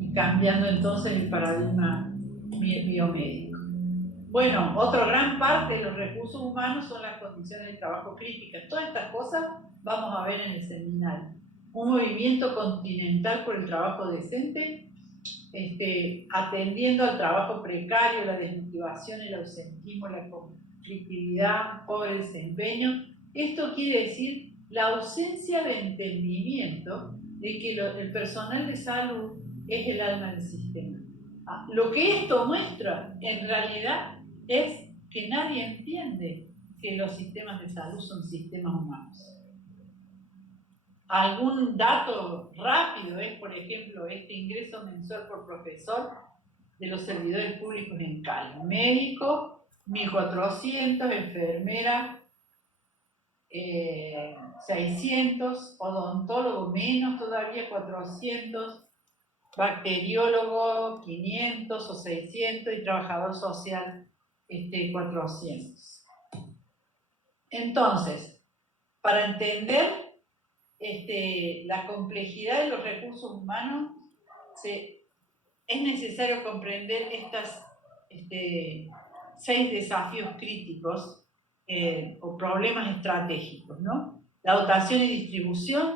y cambiando entonces el paradigma biomédico. Bueno, otra gran parte de los recursos humanos son las condiciones de trabajo críticas. Todas estas cosas vamos a ver en el seminario. Un movimiento continental por el trabajo decente, atendiendo al trabajo precario, la desmotivación, el ausentismo, la conflictividad, pobre desempeño. Esto quiere decir la ausencia de entendimiento de que el personal de salud es el alma del sistema. Lo que esto muestra, en realidad, es que nadie entiende que los sistemas de salud son sistemas humanos. Algún dato rápido es, por ejemplo, este ingreso mensual por profesor de los servidores públicos en Cali. Médico, 1.400, enfermera, 600, odontólogo menos todavía, 400, bacteriólogo 500 o 600 y trabajador social 400. Entonces, para entender la complejidad de los recursos humanos, es necesario comprender estas 6 desafíos críticos o problemas estratégicos, ¿no? La dotación y distribución,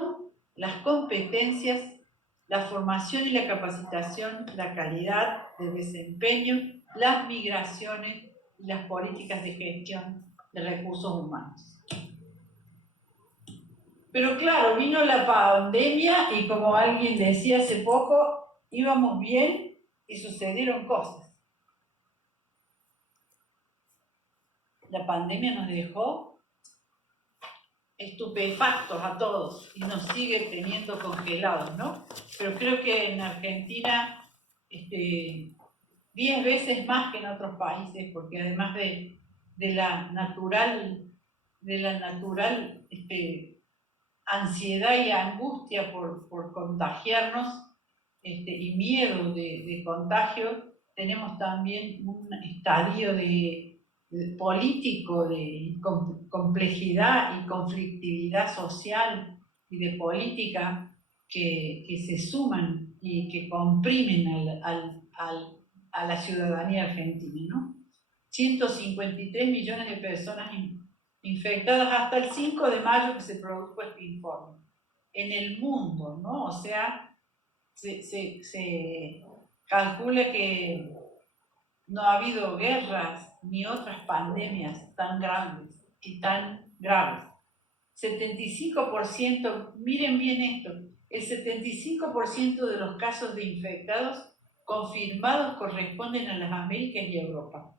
las competencias, la formación y la capacitación, la calidad de desempeño, las migraciones y las políticas de gestión de recursos humanos. Pero claro, vino la pandemia y como alguien decía hace poco, íbamos bien y sucedieron cosas. La pandemia nos dejó estupefactos a todos y nos sigue teniendo congelados, ¿no? Pero creo que en Argentina 10 veces más que en otros países, porque además de la natural ansiedad y angustia por contagiarnos y miedo de contagio, tenemos también un estadio político de complejidad y conflictividad social y de política que se suman y que comprimen a la ciudadanía argentina, ¿no? 153 millones de personas infectadas hasta el 5 de mayo que se produjo este informe en el mundo, ¿no? O sea, se calcula que no ha habido guerras ni otras pandemias tan grandes y tan graves. 75%, miren bien esto, el 75% de los casos de infectados confirmados corresponden a las Américas y Europa.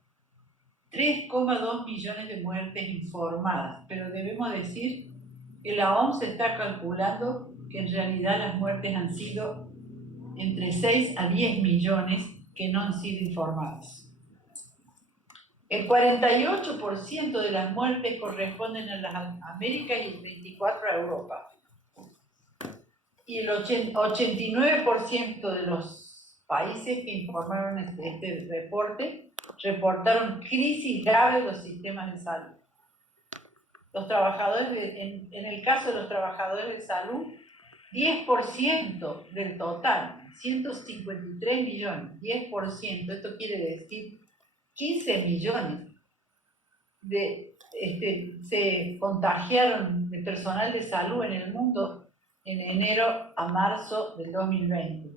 3,2 millones de muertes informadas, pero debemos decir que la OMS está calculando que en realidad las muertes han sido entre 6 a 10 millones que no han sido informadas. El 48% de las muertes corresponden a las Américas y el 24% a Europa. Y el 89% de los países que informaron este reporte reportaron crisis grave de los sistemas de salud. Los trabajadores, en el caso de los trabajadores de salud, 10% del total, 153 millones, 10%, esto quiere decir 15 millones se contagiaron de personal de salud en el mundo en enero a marzo del 2020.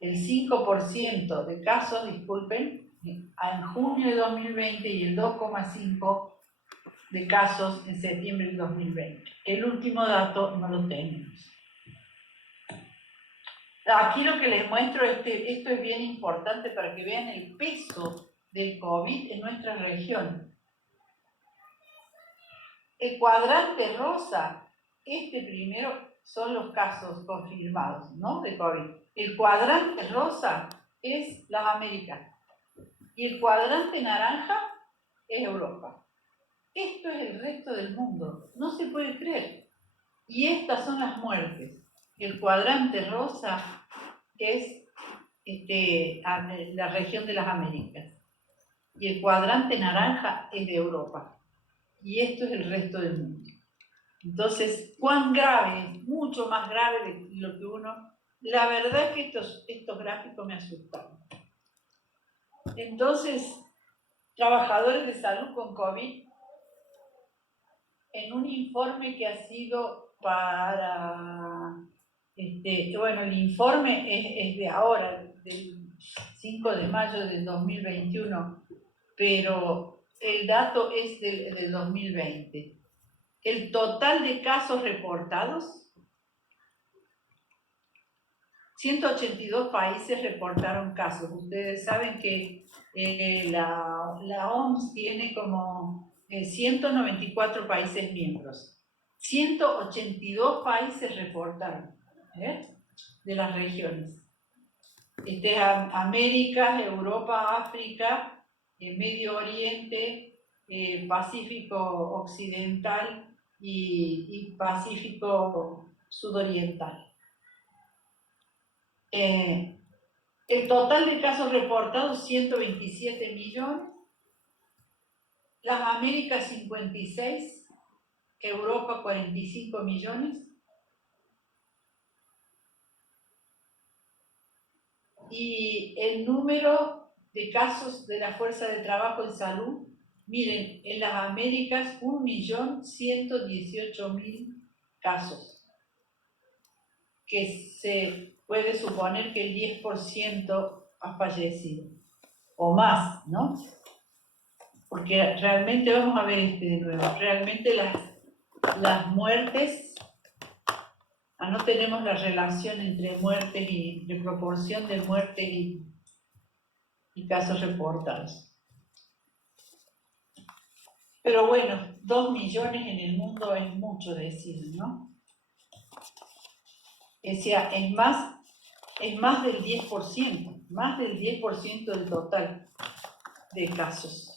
El 5% de casos, disculpen, en junio de 2020 y el 2,5% de casos en septiembre del 2020. El último dato no lo tenemos. Aquí lo que les muestro, esto es bien importante para que vean el peso del COVID en nuestra región. El cuadrante rosa, primero son los casos confirmados, ¿no?, de COVID. El cuadrante rosa es las Américas y el cuadrante naranja es Europa. Esto es el resto del mundo, no se puede creer. Y estas son las muertes. El cuadrante rosa es la región de las Américas y el cuadrante naranja es de Europa. Y esto es el resto del mundo. Entonces, ¿cuán grave es? Mucho más grave de lo que uno... La verdad es que estos gráficos me asustaron. Entonces, trabajadores de salud con COVID en un informe que ha sido para, bueno, el informe es de ahora, del 5 de mayo del 2021, pero el dato es del 2020. El total de casos reportados, 182 países reportaron casos. Ustedes saben que la OMS tiene como 194 países miembros. 182 países reportaron de las regiones. América, Europa, África, Medio Oriente, Pacífico Occidental y Pacífico Sudoriental. El total de casos reportados, 127 millones. Las Américas, 56. Europa, 45 millones. Y el número de casos de la fuerza de trabajo en salud, miren, en las Américas, 1.118.000 casos, que se puede suponer que el 10% ha fallecido, o más, ¿no? Porque realmente, vamos a ver de nuevo, realmente las muertes, no tenemos la relación entre muertes y de proporción de muertes y casos reportados. Pero bueno, 2 millones en el mundo es mucho decir, ¿no? O sea, es más del 10%, más del 10% del total de casos.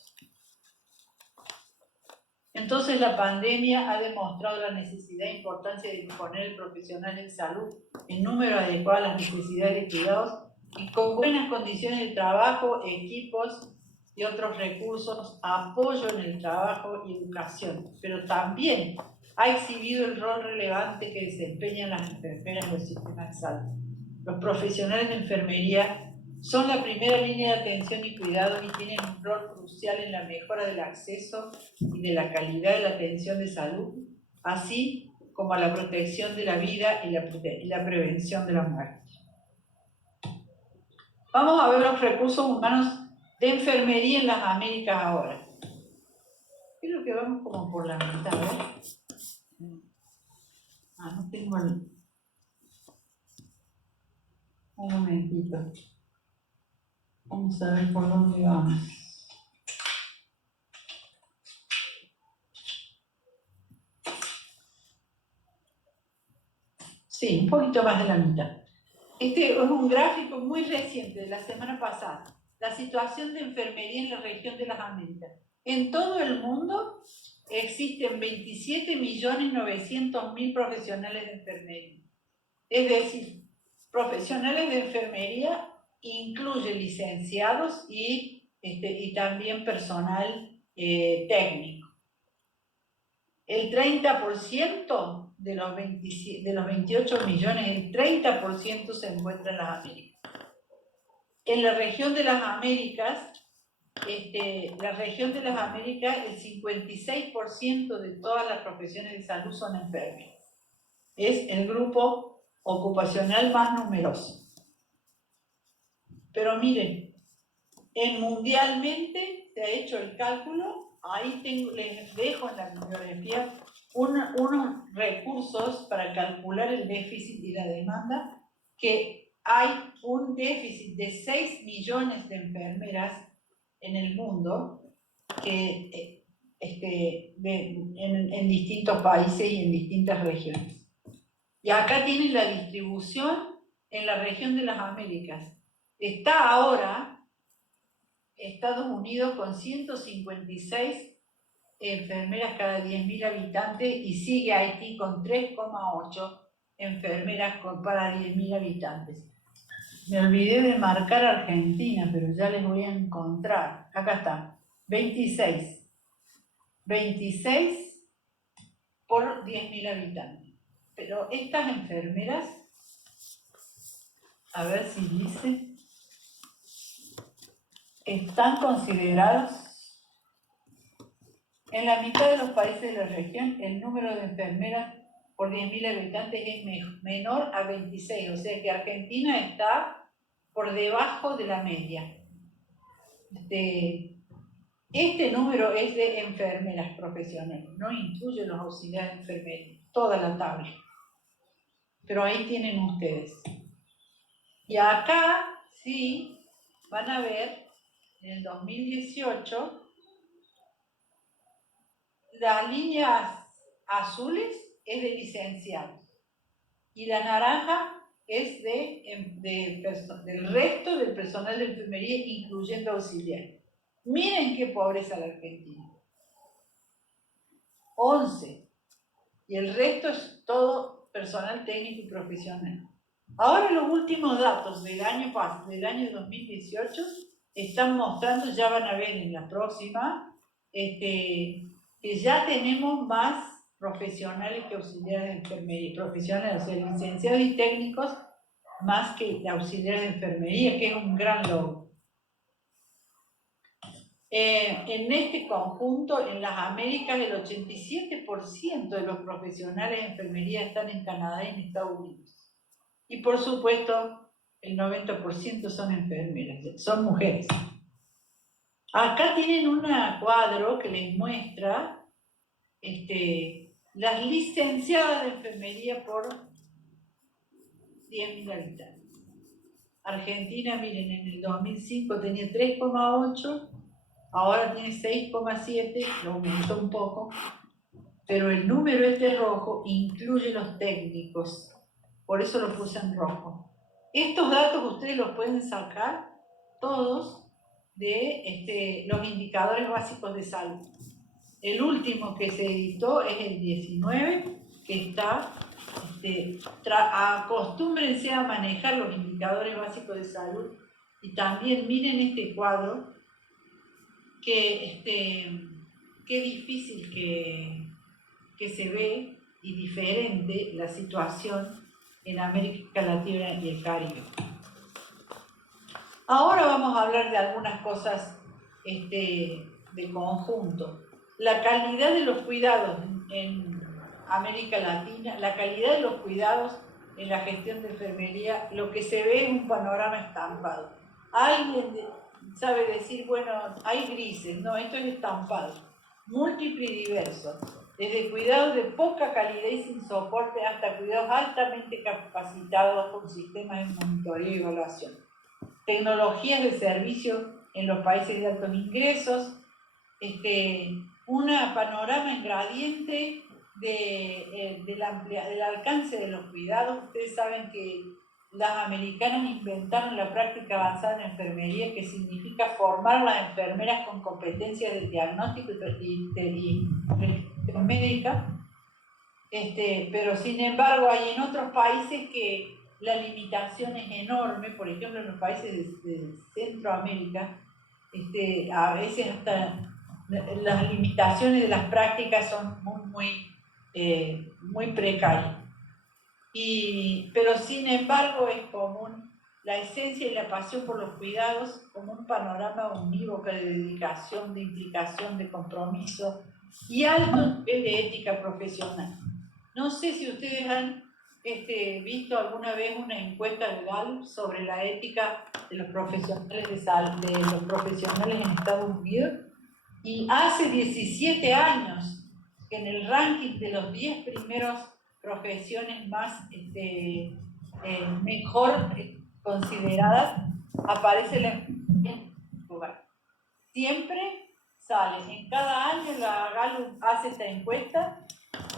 Entonces la pandemia ha demostrado la necesidad e importancia de disponer el profesional en salud en número adecuado a las necesidades de cuidados y con buenas condiciones de trabajo, equipos y otros recursos, apoyo en el trabajo y educación. Pero también ha exhibido el rol relevante que desempeñan las enfermeras en el sistema de salud. Los profesionales de enfermería son la primera línea de atención y cuidado y tienen un rol crucial en la mejora del acceso y de la calidad de la atención de salud, así como a la protección de la vida y la prevención de la muerte. Vamos a ver los recursos humanos de enfermería en las Américas ahora. Creo que vamos como por la mitad, no tengo el... Un momentito. Vamos a ver por dónde vamos. Sí, un poquito más de la mitad. Este es un gráfico muy reciente de la semana pasada. La situación de enfermería en la región de las Américas. En todo el mundo existen 27.900.000 profesionales de enfermería. Es decir, profesionales de enfermería incluye licenciados y también personal técnico. El 30% de los 28 millones, el 30% se encuentra en las Américas. En la región de las Américas, el 56% de todas las profesiones de salud son enfermeras. Es el grupo ocupacional más numeroso. Pero miren, mundialmente se ha hecho el cálculo, ahí les dejo en la bibliografía unos recursos para calcular el déficit y la demanda, que hay un déficit de 6 millones de enfermeras en el mundo que, en distintos países y en distintas regiones. Y acá tienen la distribución en la región de las Américas. Está ahora Estados Unidos con 156 enfermeras cada 10.000 habitantes y sigue Haití con 3,8 enfermeras para 10.000 habitantes. Me olvidé de marcar Argentina, pero ya les voy a encontrar. Acá está, 26 por 10.000 habitantes. Pero estas enfermeras, a ver si dice, están consideradas En la mitad de los países de la región, el número de enfermeras por 10.000 habitantes es menor a 26, o sea que Argentina está por debajo de la media. Este número es de enfermeras profesionales, no incluye los auxiliares de enfermería, toda la tabla. Pero ahí tienen ustedes. Y acá sí van a ver, en el 2018, las líneas azules es de licenciados y la naranja es del resto del personal de enfermería, incluyendo auxiliares. Miren qué pobreza la Argentina. 11. Y el resto es todo personal técnico y profesional. Ahora los últimos datos del año 2018 están mostrando, ya van a ver en la próxima, que ya tenemos más profesionales que auxiliares de enfermería, profesionales, o sea, licenciados y técnicos, más que auxiliares de enfermería, que es un gran logro. En este conjunto, en las Américas, el 87% de los profesionales de enfermería están en Canadá y en Estados Unidos. Y por supuesto, el 90% son enfermeras, son mujeres. Acá tienen un cuadro que les muestra las licenciadas de enfermería por 10.000 habitantes. Argentina, miren, en el 2005 tenía 3,8, ahora tiene 6,7, lo aumentó un poco, pero el número rojo incluye los técnicos, por eso lo puse en rojo. Estos datos ustedes los pueden sacar todos de los indicadores básicos de salud. El último que se editó es el 19, que está, acostúmbrense a manejar los indicadores básicos de salud y también miren este cuadro, que qué difícil que se ve y diferente la situación en América Latina y el Caribe. Ahora vamos a hablar de algunas cosas de conjunto. La calidad de los cuidados en América Latina, la calidad de los cuidados en la gestión de enfermería, lo que se ve es un panorama estampado. Alguien sabe decir, bueno, hay grises, no, esto es estampado, múltiple y diverso, desde cuidados de poca calidad y sin soporte hasta cuidados altamente capacitados con sistemas de monitoreo y evaluación. Tecnologías de servicio en los países de altos ingresos, un panorama en gradiente del alcance de los cuidados. Ustedes saben que las americanas inventaron la práctica avanzada en enfermería, que significa formar a las enfermeras con competencias de diagnóstico y médica, pero sin embargo hay en otros países que la limitación es enorme. Por ejemplo, en los países de Centroamérica, a veces hasta las limitaciones de las prácticas son muy precarias. Pero sin embargo es común la esencia y la pasión por los cuidados como un panorama unívoco de dedicación, de implicación, de compromiso y alto nivel de ética profesional. No sé si ustedes han visto alguna vez una encuesta de Gallup sobre la ética de los profesionales en Estados Unidos, y hace 17 años que en el ranking de los 10 primeros profesiones más mejor consideradas aparece la enfermería en lugar. Siempre sale, en cada año la Gallup hace esta encuesta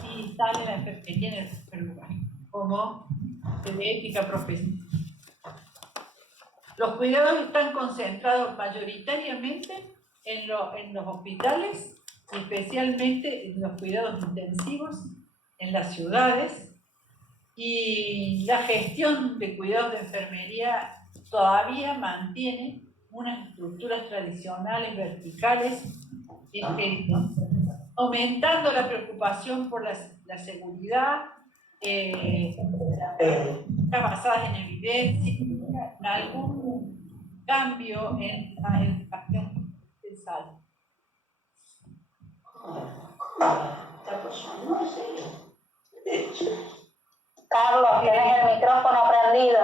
y sale la enfermería en el primer lugar, como de ética profesional. Los cuidados están concentrados mayoritariamente en los hospitales, especialmente en los cuidados intensivos en las ciudades, y la gestión de cuidados de enfermería todavía mantiene unas estructuras tradicionales verticales, aumentando la preocupación por la seguridad, basadas en evidencia, en algún cambio en la educación de salud. Carlos, tienes el micrófono prendido.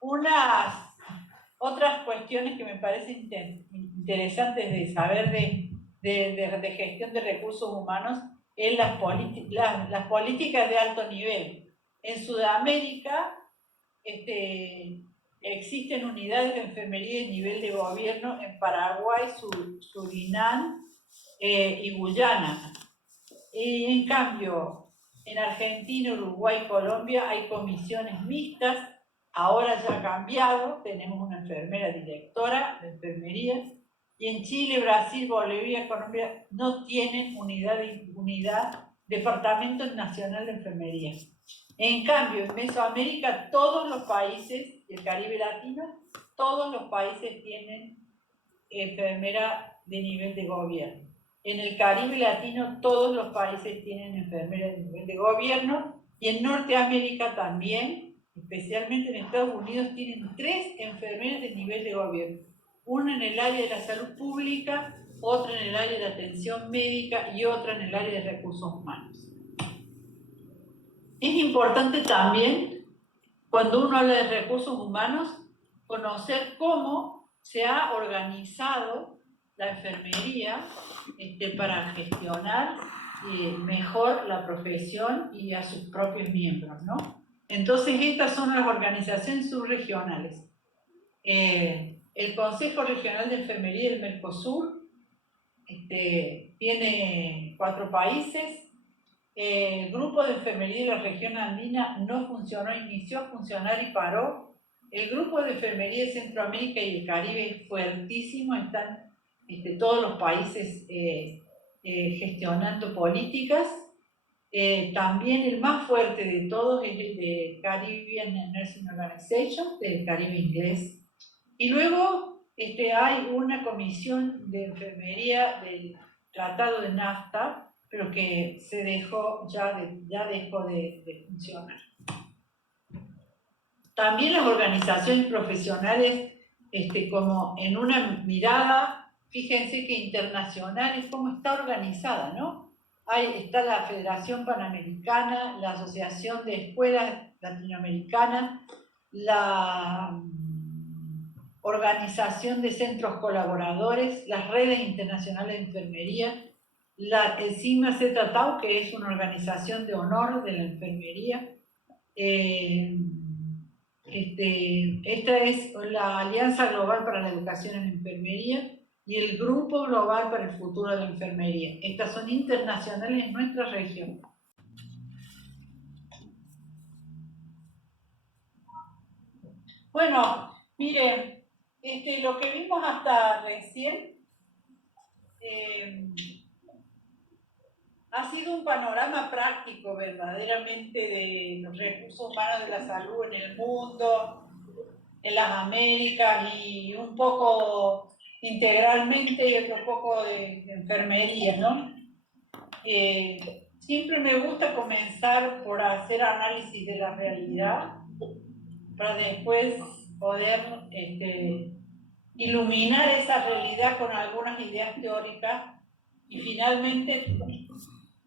Unas otras cuestiones que me parecen interesantes de saber de gestión de recursos humanos es las políticas de alto nivel. En Sudamérica existen unidades de enfermería de nivel de gobierno en Paraguay, Surinam y Guyana. Y en cambio, en Argentina, Uruguay y Colombia hay comisiones mixtas. Ahora ya ha cambiado, tenemos una enfermera directora de enfermería. Y en Chile, Brasil, Bolivia y Colombia no tienen Departamento Nacional de Enfermería. En cambio, en Mesoamérica, todos los países, el Caribe Latino, todos los países tienen enfermera de nivel de gobierno. En el Caribe Latino, todos los países tienen enfermera de nivel de gobierno. Y en Norteamérica también, especialmente en Estados Unidos, tienen 3 enfermeras de nivel de gobierno. Una en el área de la salud pública, otra en el área de atención médica y otra en el área de recursos humanos. Es importante también, cuando uno habla de recursos humanos, conocer cómo se ha organizado la enfermería para gestionar mejor la profesión y a sus propios miembros, ¿no? Entonces, estas son las organizaciones subregionales. El Consejo Regional de Enfermería del Mercosur tiene 4 países. El Grupo de Enfermería de la Región Andina no funcionó, inició a funcionar y paró. El Grupo de Enfermería de Centroamérica y el Caribe es fuertísimo, están todos los países gestionando políticas. También el más fuerte de todos es el de Caribbean Nursing Organization, del Caribe inglés. Y luego hay una comisión de enfermería del Tratado de NAFTA, pero que se dejó, ya dejó de funcionar. También las organizaciones profesionales, como en una mirada, fíjense que internacional es cómo está organizada, ¿no? Está la Federación Panamericana, la Asociación de Escuelas Latinoamericanas, la Organización de Centros Colaboradores, las redes internacionales de enfermería, el Sigma Zeta Tau, que es una organización de honor de la enfermería. Esta es la Alianza Global para la Educación en Enfermería y el Grupo Global para el Futuro de la Enfermería. Estas son internacionales en nuestra región. Bueno, miren, lo que vimos hasta recién ha sido un panorama práctico verdaderamente de los recursos humanos de la salud en el mundo, en las Américas y un poco integralmente y otro poco de enfermería, ¿no? Siempre me gusta comenzar por hacer análisis de la realidad para después poder iluminar esa realidad con algunas ideas teóricas y finalmente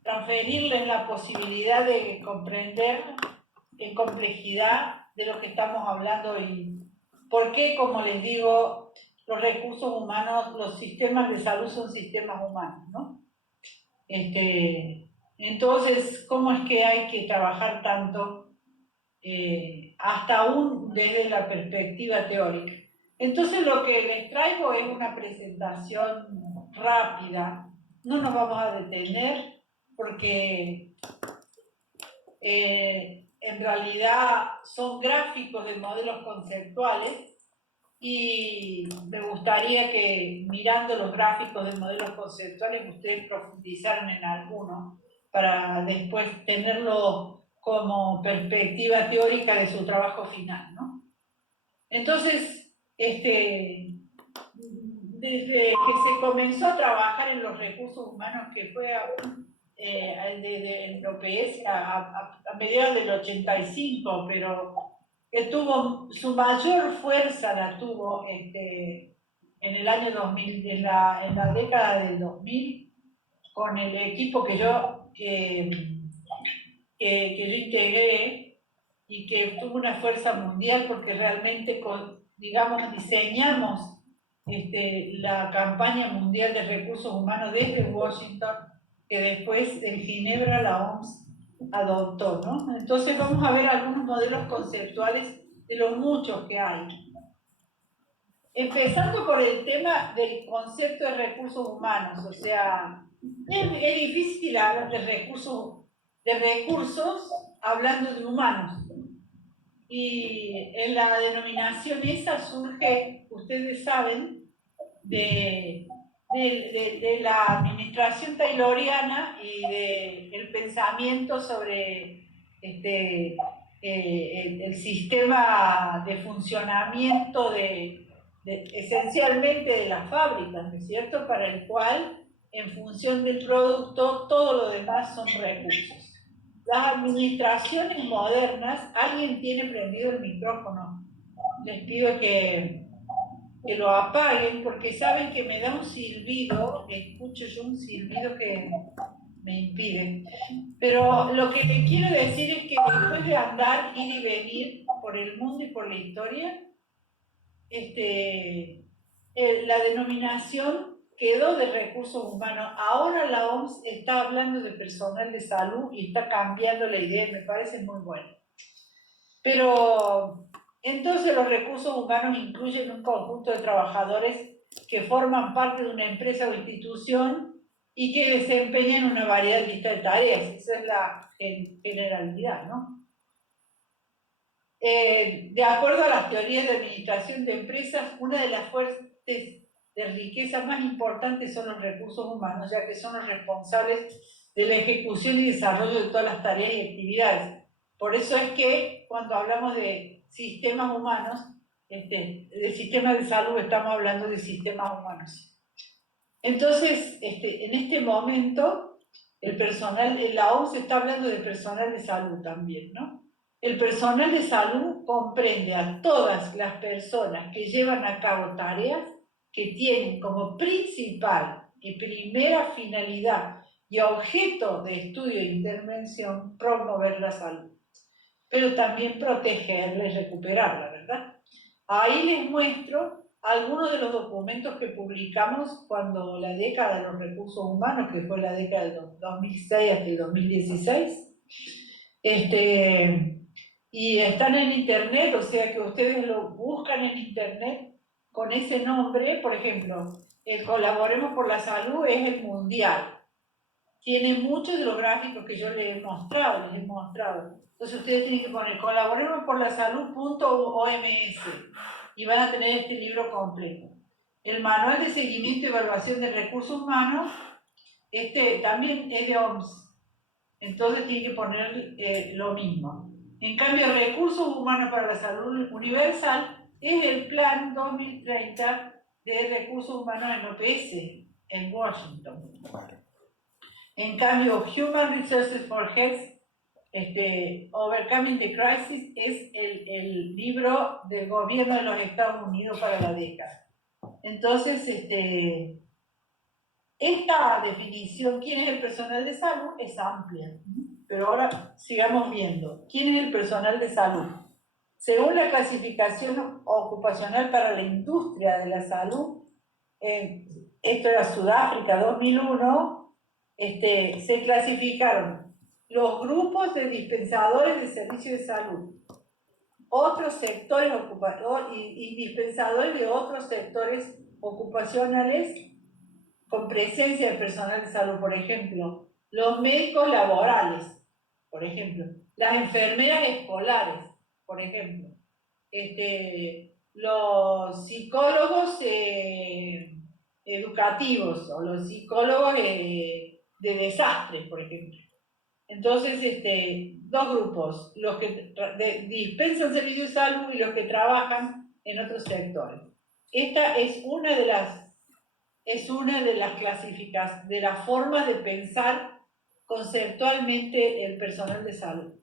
transferirles la posibilidad de comprender en complejidad de lo que estamos hablando y por qué, como les digo, los recursos humanos, los sistemas de salud son sistemas humanos, ¿no? Entonces, ¿cómo es que hay que trabajar tanto hasta aún desde la perspectiva teórica? Entonces, lo que les traigo es una presentación rápida. No nos vamos a detener porque en realidad son gráficos de modelos conceptuales y me gustaría que mirando los gráficos de modelos conceptuales ustedes profundizaran en alguno para después tenerlo como perspectiva teórica de su trabajo final, ¿no? Entonces, desde que se comenzó a trabajar en los recursos humanos, que fue en OPS a mediados del 85, pero que tuvo su mayor fuerza la tuvo en el año 2000, en la década del 2000, con el equipo que yo integré y que tuvo una fuerza mundial porque realmente, digamos, diseñamos la campaña mundial de recursos humanos desde Washington, que después en Ginebra la OMS adoptó, ¿no? Entonces vamos a ver algunos modelos conceptuales de los muchos que hay. Empezando por el tema del concepto de recursos humanos, o sea, es difícil hablar de recursos hablando de humanos. Y en la denominación esa surge, ustedes saben, de la administración tayloriana y del pensamiento sobre el sistema de funcionamiento esencialmente de las fábricas, ¿no es cierto?, para el cual, en función del producto, todo lo demás son recursos. Las administraciones modernas, alguien tiene prendido el micrófono, les pido que lo apaguen porque saben que me da un silbido, escucho yo un silbido que me impide. Pero lo que les quiero decir es que después de andar, ir y venir por el mundo y por la historia, la denominación quedó de recursos humanos. Ahora la OMS está hablando de personal de salud y está cambiando la idea, me parece muy bueno. Pero entonces los recursos humanos incluyen un conjunto de trabajadores que forman parte de una empresa o institución y que desempeñan una variedad de tareas. Esa es la generalidad, ¿no? De acuerdo a las teorías de administración de empresas, una de las fuentes de riqueza más importantes son los recursos humanos, ya que son los responsables de la ejecución y desarrollo de todas las tareas y actividades. Por eso es que cuando hablamos de sistemas humanos, de sistemas de salud, estamos hablando de sistemas humanos. Entonces, en este momento, el personal, la OMS está hablando de personal de salud también, ¿no? El personal de salud comprende a todas las personas que llevan a cabo tareas que tienen como principal y primera finalidad y objeto de estudio e intervención promover la salud, pero también protegerla y recuperarla, ¿verdad? Ahí les muestro algunos de los documentos que publicamos cuando la década de los recursos humanos, que fue la década del 2006 hasta el 2016, y están en internet, o sea que ustedes lo buscan en internet con ese nombre. Por ejemplo, el Colaboremos por la Salud es el mundial. Tiene muchos de los gráficos que yo les he mostrado. Entonces ustedes tienen que poner colaboremosporlasalud.oms y van a tener este libro completo. El Manual de Seguimiento y Evaluación de Recursos Humanos, también es de OMS. Entonces tienen que poner lo mismo. En cambio, Recursos Humanos para la Salud Universal es el Plan 2030 de Recursos Humanos en OPS, en Washington. En cambio, Human Resources for Health, Overcoming the Crisis, es el libro del gobierno de los Estados Unidos para la década. Entonces, esta definición, ¿quién es el personal de salud?, es amplia. Pero ahora sigamos viendo. ¿Quién es el personal de salud? Según la clasificación ocupacional para la industria de la salud, esto era Sudáfrica 2001, se clasificaron los grupos de dispensadores de servicios de salud, otros sectores y dispensadores de otros sectores ocupacionales con presencia de personal de salud, por ejemplo, los médicos laborales, por ejemplo, las enfermeras escolares, por ejemplo, los psicólogos educativos o los psicólogos de desastres, por ejemplo. Entonces, dos grupos, los que dispensan servicios de salud y los que trabajan en otros sectores. Esta es una de las clasificaciones, de las formas de pensar conceptualmente el personal de salud.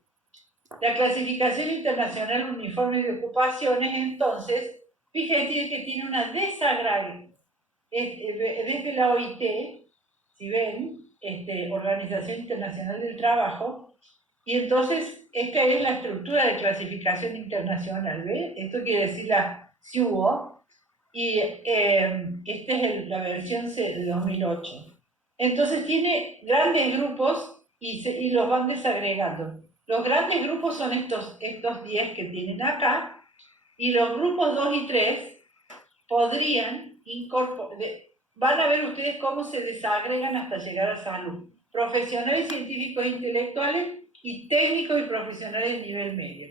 La clasificación internacional uniforme de ocupaciones, entonces, fíjense que tiene una desde la OIT, si ven, Organización Internacional del Trabajo, y entonces esta es la estructura de clasificación internacional, ¿ve? Esto quiere decir la CIUO, y esta es la versión de 2008. Entonces tiene grandes grupos y los van desagregando. Los grandes grupos son estos 10 que tienen acá, y los grupos 2 y 3 podrían incorporar, van a ver ustedes cómo se desagregan hasta llegar a salud. Profesionales, científicos, intelectuales y técnicos y profesionales de nivel medio.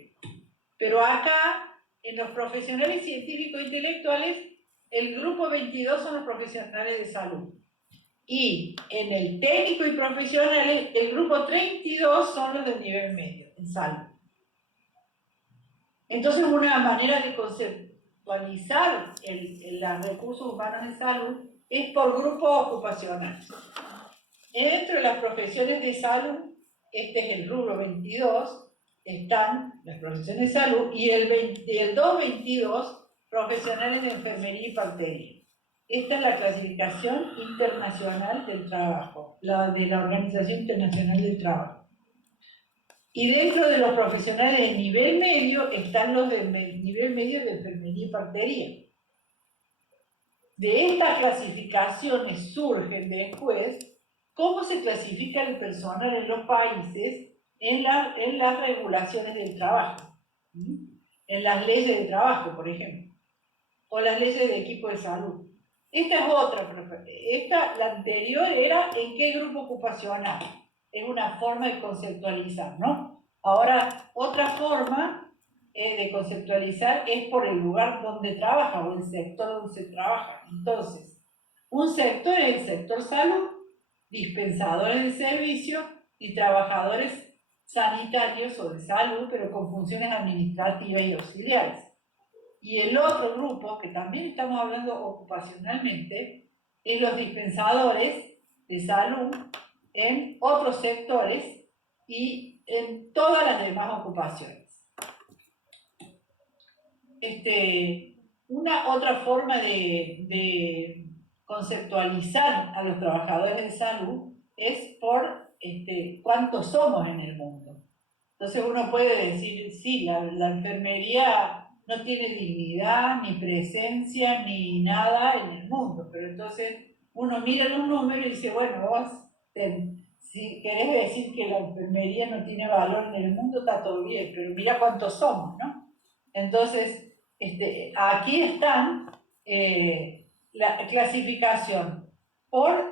Pero acá, en los profesionales, científicos e intelectuales, el grupo 22 son los profesionales de salud. Y en el técnico y profesionales, el grupo 32 son los del nivel medio, en salud. Entonces, una manera de conceptualizar los recursos humanos en salud es por grupos ocupacionales. Dentro de las profesiones de salud, este es el rubro 22, están las profesiones de salud, y el 222, profesionales de enfermería y partería. Esta es la clasificación internacional del trabajo, la de la Organización Internacional del Trabajo. Y dentro de los profesionales de nivel medio están los de nivel medio de enfermería y partería. De estas clasificaciones surgen después cómo se clasifica el personal en los países en las regulaciones del trabajo, en las leyes de trabajo, por ejemplo, o las leyes de equipo de salud. Esta es otra, la anterior era en qué grupo ocupacional, es una forma de conceptualizar, ¿no? Ahora, otra forma de conceptualizar es por el lugar donde trabaja o el sector donde se trabaja. Entonces, un sector es el sector salud, dispensadores de servicio y trabajadores sanitarios o de salud, pero con funciones administrativas y auxiliares. Y el otro grupo, que también estamos hablando ocupacionalmente, es los dispensadores de salud en otros sectores y en todas las demás ocupaciones. Una otra forma de conceptualizar a los trabajadores de salud es por cuántos somos en el mundo. Entonces uno puede decir, sí, la enfermería no tiene dignidad, ni presencia, ni nada en el mundo, pero entonces uno mira los números y dice, bueno, vos, si querés decir que la enfermería no tiene valor en el mundo, está todo bien, pero mira cuántos somos, ¿no? Entonces, aquí están la clasificación por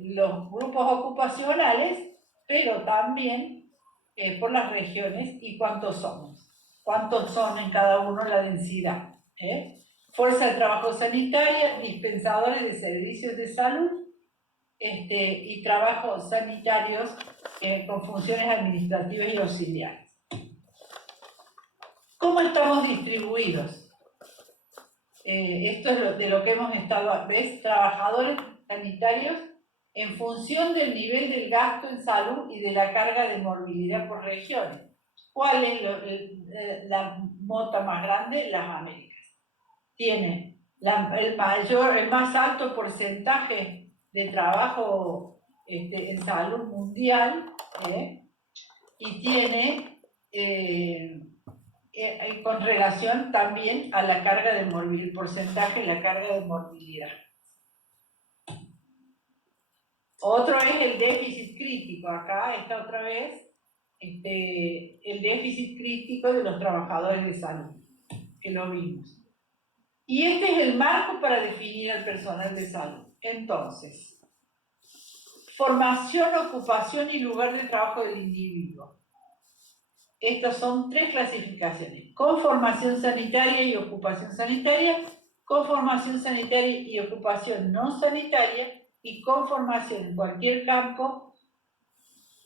los grupos ocupacionales, pero también por las regiones y cuántos somos. Cuántos son en cada uno, la densidad. Fuerza de trabajo sanitaria, dispensadores de servicios de salud y trabajos sanitarios con funciones administrativas y auxiliares. ¿Cómo estamos distribuidos? Esto es de lo que hemos estado, ¿ves? Trabajadores sanitarios en función del nivel del gasto en salud y de la carga de morbilidad por regiones. ¿Cuál es la mota más grande? Las Américas. Tiene el más alto porcentaje de trabajo en salud mundial y tiene con relación también a la carga de morbilidad, el porcentaje de la carga de morbilidad. Otro es el déficit crítico. Acá está otra vez el déficit crítico de los trabajadores de salud, que lo vimos. Y este es el marco para definir al personal de salud. Entonces, formación, ocupación y lugar de trabajo del individuo. Estas son 3 clasificaciones: con formación sanitaria y ocupación sanitaria, con formación sanitaria y ocupación no sanitaria, y con formación en cualquier campo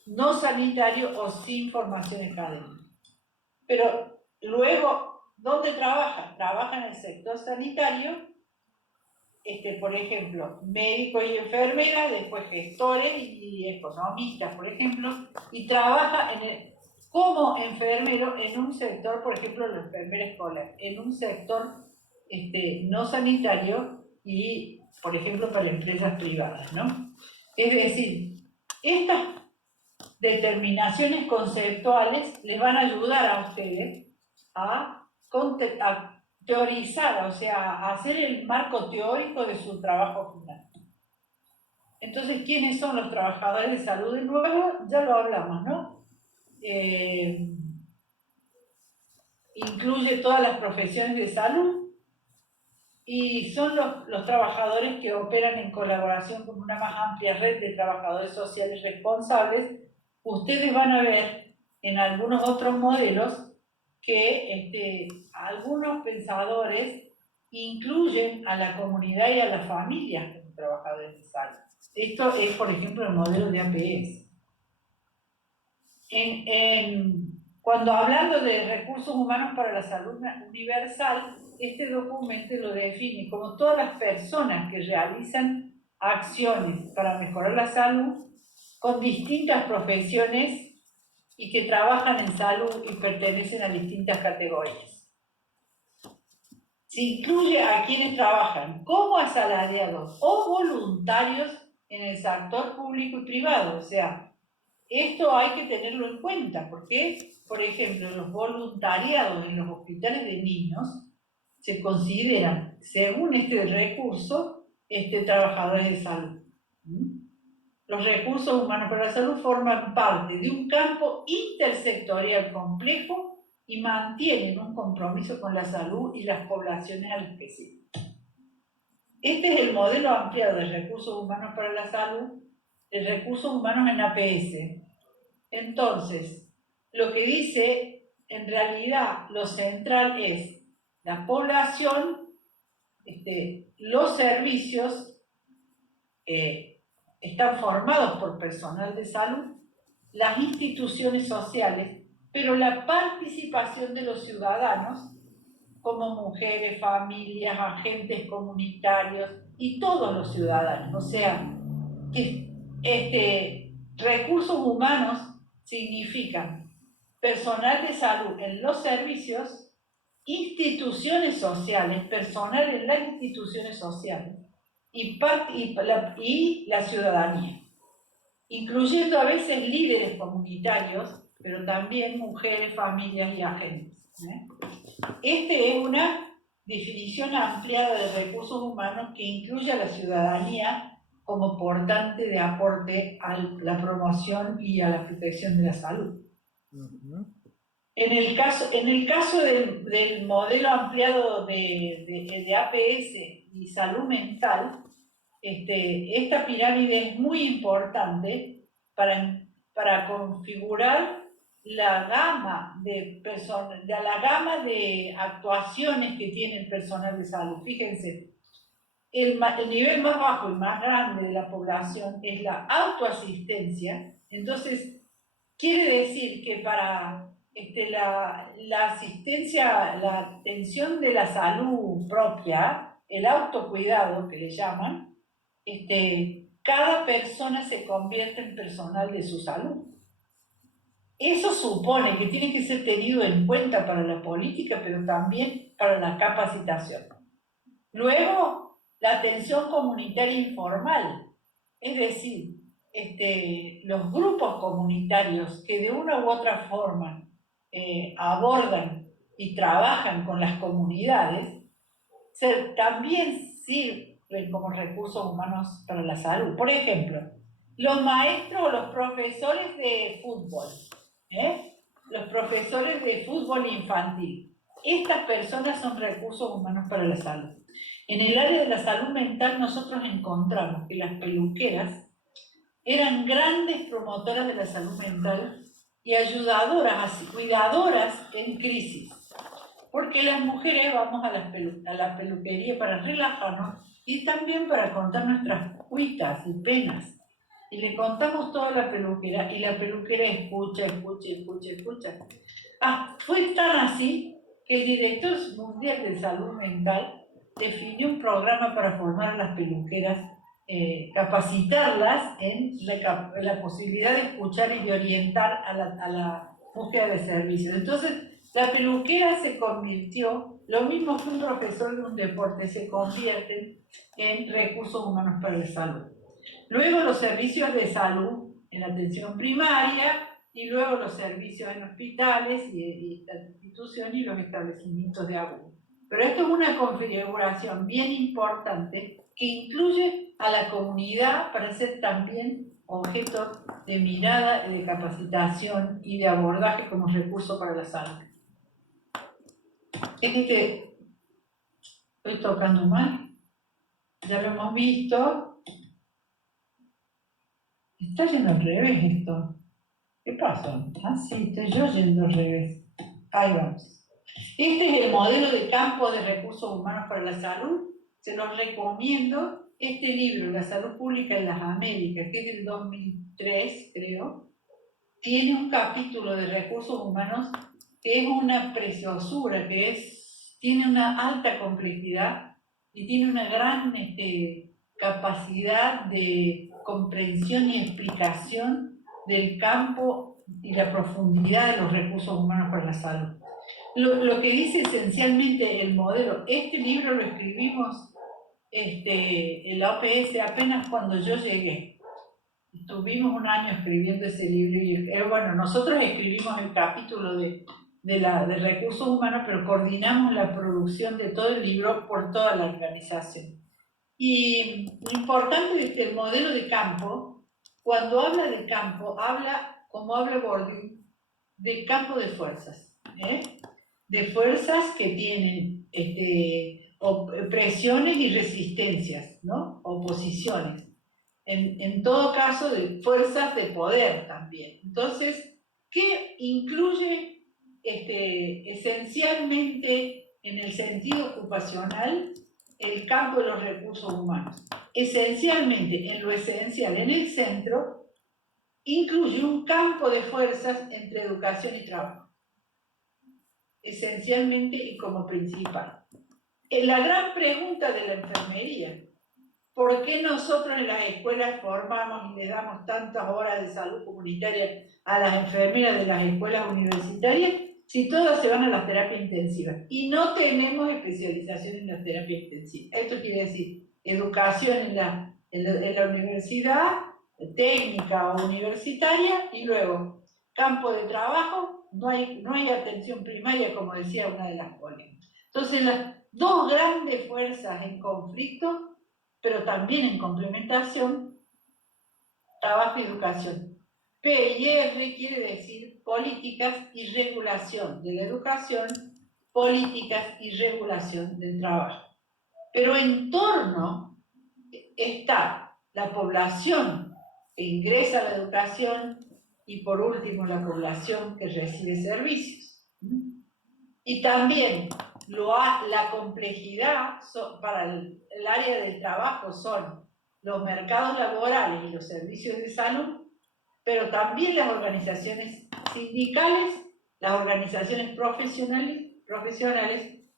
no sanitario o sin formación académica. Pero luego, ¿dónde trabaja? Trabaja en el sector sanitario, por ejemplo, médicos y enfermeras, después gestores y economistas, por ejemplo, y trabaja como enfermero en un sector, por ejemplo, la enfermera escolar, en un sector no sanitario y por ejemplo, para empresas privadas, ¿no? Es decir, estas determinaciones conceptuales les van a ayudar a ustedes a teorizar, o sea, a hacer el marco teórico de su trabajo final. Entonces, ¿quiénes son los trabajadores de salud? De nuevo, ya lo hablamos, ¿no? Incluye todas las profesiones de salud y son los trabajadores que operan en colaboración con una más amplia red de trabajadores sociales responsables. Ustedes van a ver en algunos otros modelos que algunos pensadores incluyen a la comunidad y a las familias como trabajadores de salud. Esto es, por ejemplo, el modelo de APS. Cuando hablando de recursos humanos para la salud universal, este documento lo define como todas las personas que realizan acciones para mejorar la salud con distintas profesiones y que trabajan en salud y pertenecen a distintas categorías. Se incluye a quienes trabajan como asalariados o voluntarios en el sector público y privado. O sea, esto hay que tenerlo en cuenta porque, por ejemplo, los voluntariados en los hospitales de niños se consideran, según este recurso, trabajadores de salud. Los recursos humanos para la salud forman parte de un campo intersectorial complejo y mantienen un compromiso con la salud y las poblaciones al específico. Este es el modelo ampliado de recursos humanos para la salud, de recursos humanos en APS. Entonces, lo que dice, en realidad, lo central es la población, los servicios están formados por personal de salud, las instituciones sociales, pero la participación de los ciudadanos, como mujeres, familias, agentes comunitarios y todos los ciudadanos. O sea, que recursos humanos significan personal de salud en los servicios, instituciones sociales, personal en las instituciones sociales y la ciudadanía, incluyendo a veces líderes comunitarios, pero también mujeres, familias y agentes. Es una definición ampliada de recursos humanos que incluye a la ciudadanía como portante de aporte a la promoción y a la protección de la salud. En el caso del modelo ampliado de APS y salud mental, esta pirámide es muy importante para configurar la gama de actuaciones que tiene el personal de salud. Fíjense, el nivel más bajo y más grande de la población es la autoasistencia. Entonces, quiere decir que para la asistencia, la atención de la salud propia, el autocuidado que le llaman, cada persona se convierte en personal de su salud. Eso supone que tiene que ser tenido en cuenta para la política, pero también para la capacitación. Luego, la atención comunitaria informal, es decir, los grupos comunitarios que de una u otra forma abordan y trabajan con las comunidades, también sirven como recursos humanos para la salud. Por ejemplo, los maestros o los profesores de fútbol, los profesores de fútbol infantil. Estas personas son recursos humanos para la salud. En el área de la salud mental nosotros encontramos que las peluqueras eran grandes promotoras de la salud mental y ayudadoras, cuidadoras en crisis. Porque las mujeres vamos a la peluquería para relajarnos y también para contar nuestras cuitas y penas. Y le contamos toda la peluquera y la peluquera escucha. Fue tan así que el director mundial de salud mental definió un programa para formar a las peluqueras, capacitarlas en la posibilidad de escuchar y de orientar a la búsqueda de servicios. Entonces, la peluquera se convirtió lo mismo que un profesor de un deporte, se convierten en recursos humanos para la salud. Luego los servicios de salud en la atención primaria, y luego los servicios en hospitales y instituciones y los establecimientos de abuso. Pero esto es una configuración bien importante que incluye a la comunidad para ser también objeto de mirada y de capacitación y de abordaje como recurso para la salud. Estoy tocando mal, ya lo hemos visto. Está yendo al revés esto. ¿Qué pasó? Ah, sí, estoy yo yendo al revés. Ahí vamos. Este es el modelo de campo de recursos humanos para la salud. Se los recomiendo. Este libro, La Salud Pública en las Américas, que es del 2003, creo, tiene un capítulo de recursos humanos que es una preciosura, tiene una alta complejidad y tiene una gran capacidad de comprensión y explicación del campo y la profundidad de los recursos humanos para la salud. Lo que dice esencialmente el modelo, este libro lo escribimos en la OPS apenas cuando yo llegué. Estuvimos un año escribiendo ese libro y bueno, nosotros escribimos el capítulo de recursos humanos, pero coordinamos la producción de todo el libro por toda la organización. Y lo importante de este modelo de campo, cuando habla de campo, como habla Bourdieu, de campo de fuerzas, de fuerzas que tienen presiones y resistencias, ¿no? Oposiciones. En todo caso, de fuerzas de poder también. Entonces, ¿qué incluye esencialmente en el sentido ocupacional el campo de los recursos humanos? Esencialmente, en lo esencial, en el centro, incluye un campo de fuerzas entre educación y trabajo. Esencialmente y como principal. La gran pregunta de la enfermería: ¿por qué nosotros en las escuelas formamos y le damos tantas horas de salud comunitaria a las enfermeras de las escuelas universitarias si todas se van a las terapias intensivas? Y no tenemos especialización en las terapias intensivas. Esto quiere decir educación en la universidad, técnica o universitaria, y luego campo de trabajo, no hay atención primaria, como decía una de las colegas. Entonces, las dos grandes fuerzas en conflicto, pero también en complementación, trabajo y educación. P y R quiere decir políticas y regulación de la educación, políticas y regulación del trabajo. Pero en torno está la población que ingresa a la educación y por último la población que recibe servicios. Y también la complejidad para el área del trabajo son los mercados laborales y los servicios de salud, pero también las organizaciones sindicales, las organizaciones profesionales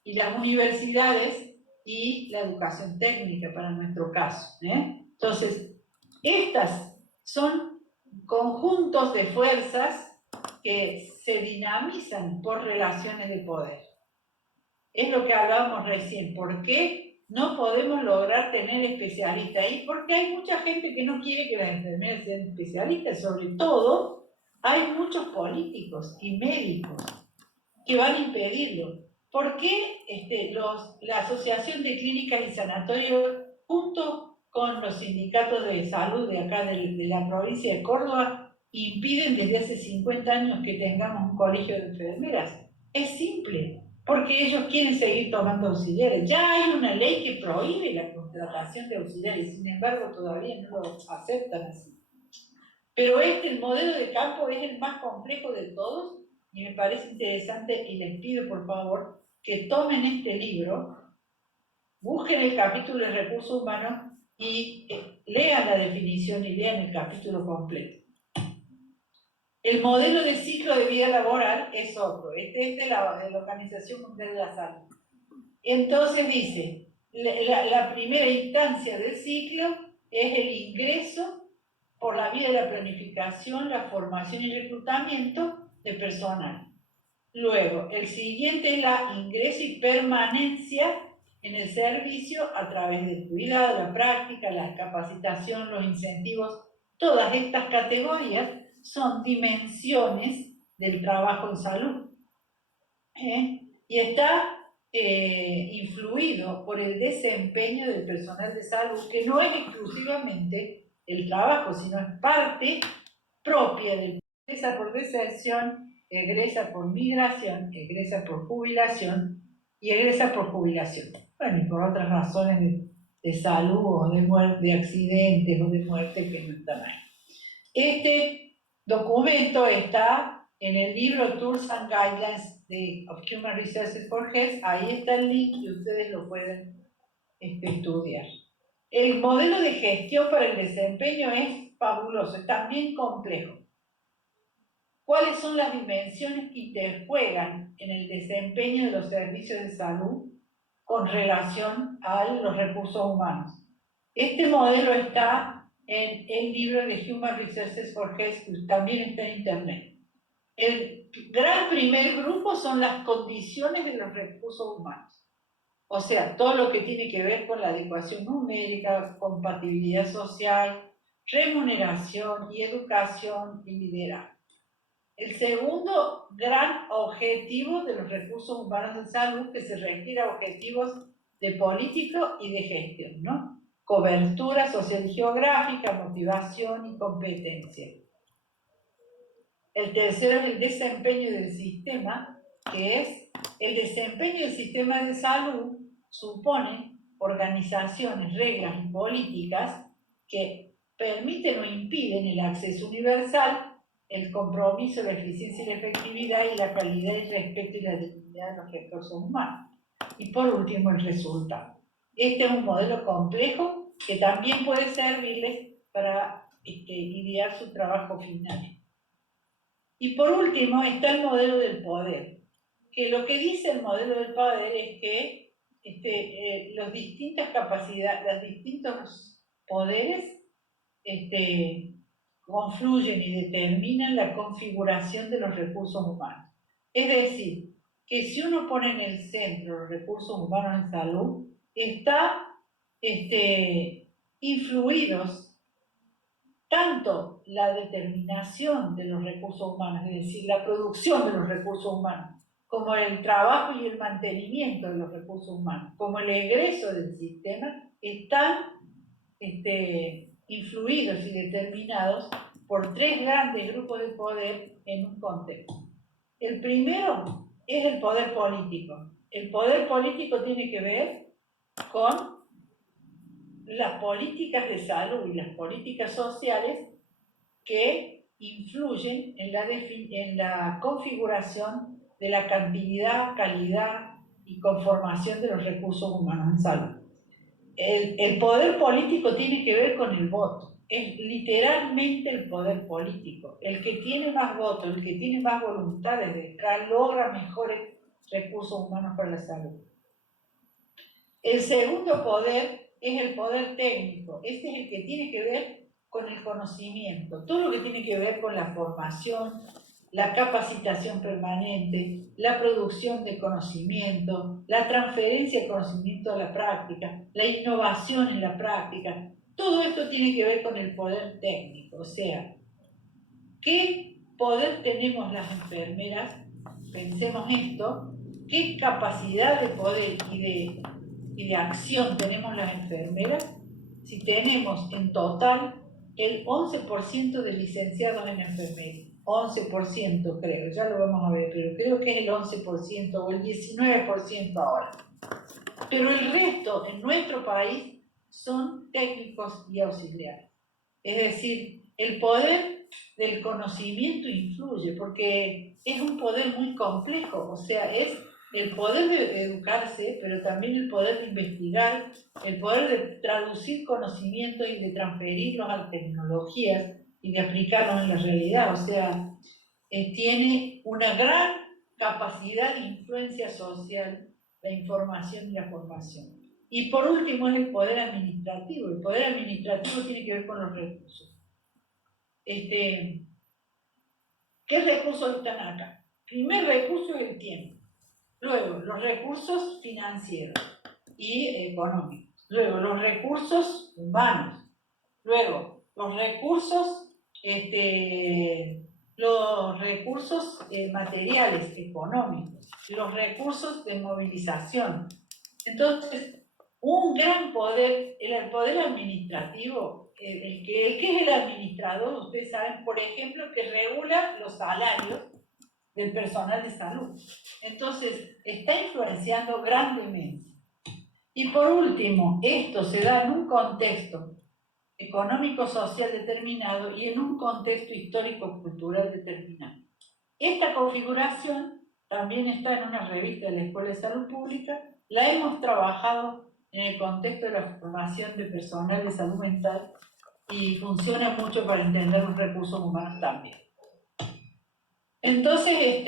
y las universidades y la educación técnica para nuestro caso. Entonces, estas son conjuntos de fuerzas que se dinamizan por relaciones de poder. Es lo que hablábamos recién. ¿Por qué no podemos lograr tener especialistas ahí? Porque hay mucha gente que no quiere que las enfermeras sean especialistas. Sobre todo, hay muchos políticos y médicos que van a impedirlo. ¿Por qué la Asociación de Clínicas y Sanatorios, junto con los sindicatos de salud de acá de la provincia de Córdoba, impiden desde hace 50 años que tengamos un colegio de enfermeras? Es simple, porque ellos quieren seguir tomando auxiliares. Ya hay una ley que prohíbe la contratación de auxiliares, sin embargo todavía no lo aceptan así. Pero el modelo de campo es el más complejo de todos y me parece interesante, y les pido por favor que tomen este libro, busquen el capítulo de recursos humanos y lean la definición y lean el capítulo completo. El modelo de ciclo de vida laboral es otro. Este es de la Organización Mundial de la Salud. Entonces dice, la primera instancia del ciclo es el ingreso por la vía de la planificación, la formación y reclutamiento de personal. Luego, el siguiente es la ingreso y permanencia en el servicio a través del cuidado, la práctica, la capacitación, los incentivos. Todas estas categorías son dimensiones del trabajo en salud. Y está influido por el desempeño del personal de salud, que no es exclusivamente el trabajo, sino es parte propia del egresa por deserción, egresa por migración, egresa por jubilación y egresa por jubilación. Bueno, y por otras razones de salud o de muerte, de accidentes o de muerte que no están ahí. Este documento está en el libro Tools and Guidelines of Human Resources for Health. Ahí está el link y ustedes lo pueden estudiar. El modelo de gestión para el desempeño es fabuloso, es también complejo. ¿Cuáles son las dimensiones que interjuegan en el desempeño de los servicios de salud con relación a los recursos humanos? Este modelo está en el libro de Human Resources for Health, que también está en internet. El gran primer grupo son las condiciones de los recursos humanos. O sea, todo lo que tiene que ver con la adecuación numérica, compatibilidad social, remuneración y educación y liderazgo. El segundo gran objetivo de los recursos humanos de salud, que se refiere a objetivos de político y de gestión, ¿no? Cobertura social y geográfica, motivación y competencia. El tercero es el desempeño del sistema, que es el desempeño del sistema de salud supone organizaciones, reglas y políticas que permiten o impiden el acceso universal, el compromiso, la eficiencia y la efectividad y la calidad y respeto y la dignidad de los recursos humanos. Y por último, el resultado. Este es un modelo complejo que también puede servirles para idear su trabajo final. Y por último está el modelo del poder, que lo que dice el modelo del poder es que las distintas capacidades, los distintos poderes confluyen y determinan la configuración de los recursos humanos. Es decir, que si uno pone en el centro los recursos humanos en salud, está influidos tanto la determinación de los recursos humanos, es decir, la producción de los recursos humanos, como el trabajo y el mantenimiento de los recursos humanos, como el egreso del sistema, están influidos y determinados por tres grandes grupos de poder en un contexto. El primero es el poder político. El poder político tiene que ver con las políticas de salud y las políticas sociales que influyen en la configuración de la cantidad, calidad y conformación de los recursos humanos en salud. El poder político tiene que ver con el voto. Es literalmente el poder político. El que tiene más votos, el que tiene más voluntades de logra mejores recursos humanos para la salud. El segundo poder es el poder técnico. Este es el que tiene que ver con el conocimiento. Todo lo que tiene que ver con la formación, la capacitación permanente, la producción de conocimiento, la transferencia de conocimiento a la práctica, la innovación en la práctica. Todo esto tiene que ver con el poder técnico. O sea, ¿qué poder tenemos las enfermeras? Pensemos esto. ¿Qué capacidad de poder y de acción tenemos las enfermeras? Si tenemos en total el 11% de licenciados en enfermería. 11% creo, ya lo vamos a ver, pero creo que es el 11% o el 19% ahora. Pero el resto en nuestro país son técnicos y auxiliares. Es decir, el poder del conocimiento influye porque es un poder muy complejo, o sea, es el poder de educarse, pero también el poder de investigar, el poder de traducir conocimientos y de transferirlos a tecnologías y de aplicarlos en la realidad. O sea, tiene una gran capacidad de influencia social, la información y la formación. Y por último es el poder administrativo. El poder administrativo tiene que ver con los recursos. ¿Qué recursos están acá? primer recurso es el tiempo. Luego, los recursos financieros y económicos. Luego, los recursos humanos. Luego, los recursos materiales, económicos, los recursos de movilización. Entonces, un gran poder, el poder administrativo, el que es el administrador, ustedes saben, por ejemplo, que regula los salarios del personal de salud. Entonces, está influenciando grandemente. Y por último, esto se da en un contexto económico-social determinado y en un contexto histórico-cultural determinado. Esta configuración también está en una revista de la Escuela de Salud Pública, la hemos trabajado en el contexto de la formación de personal de salud mental y funciona mucho para entender los recursos humanos también. Entonces,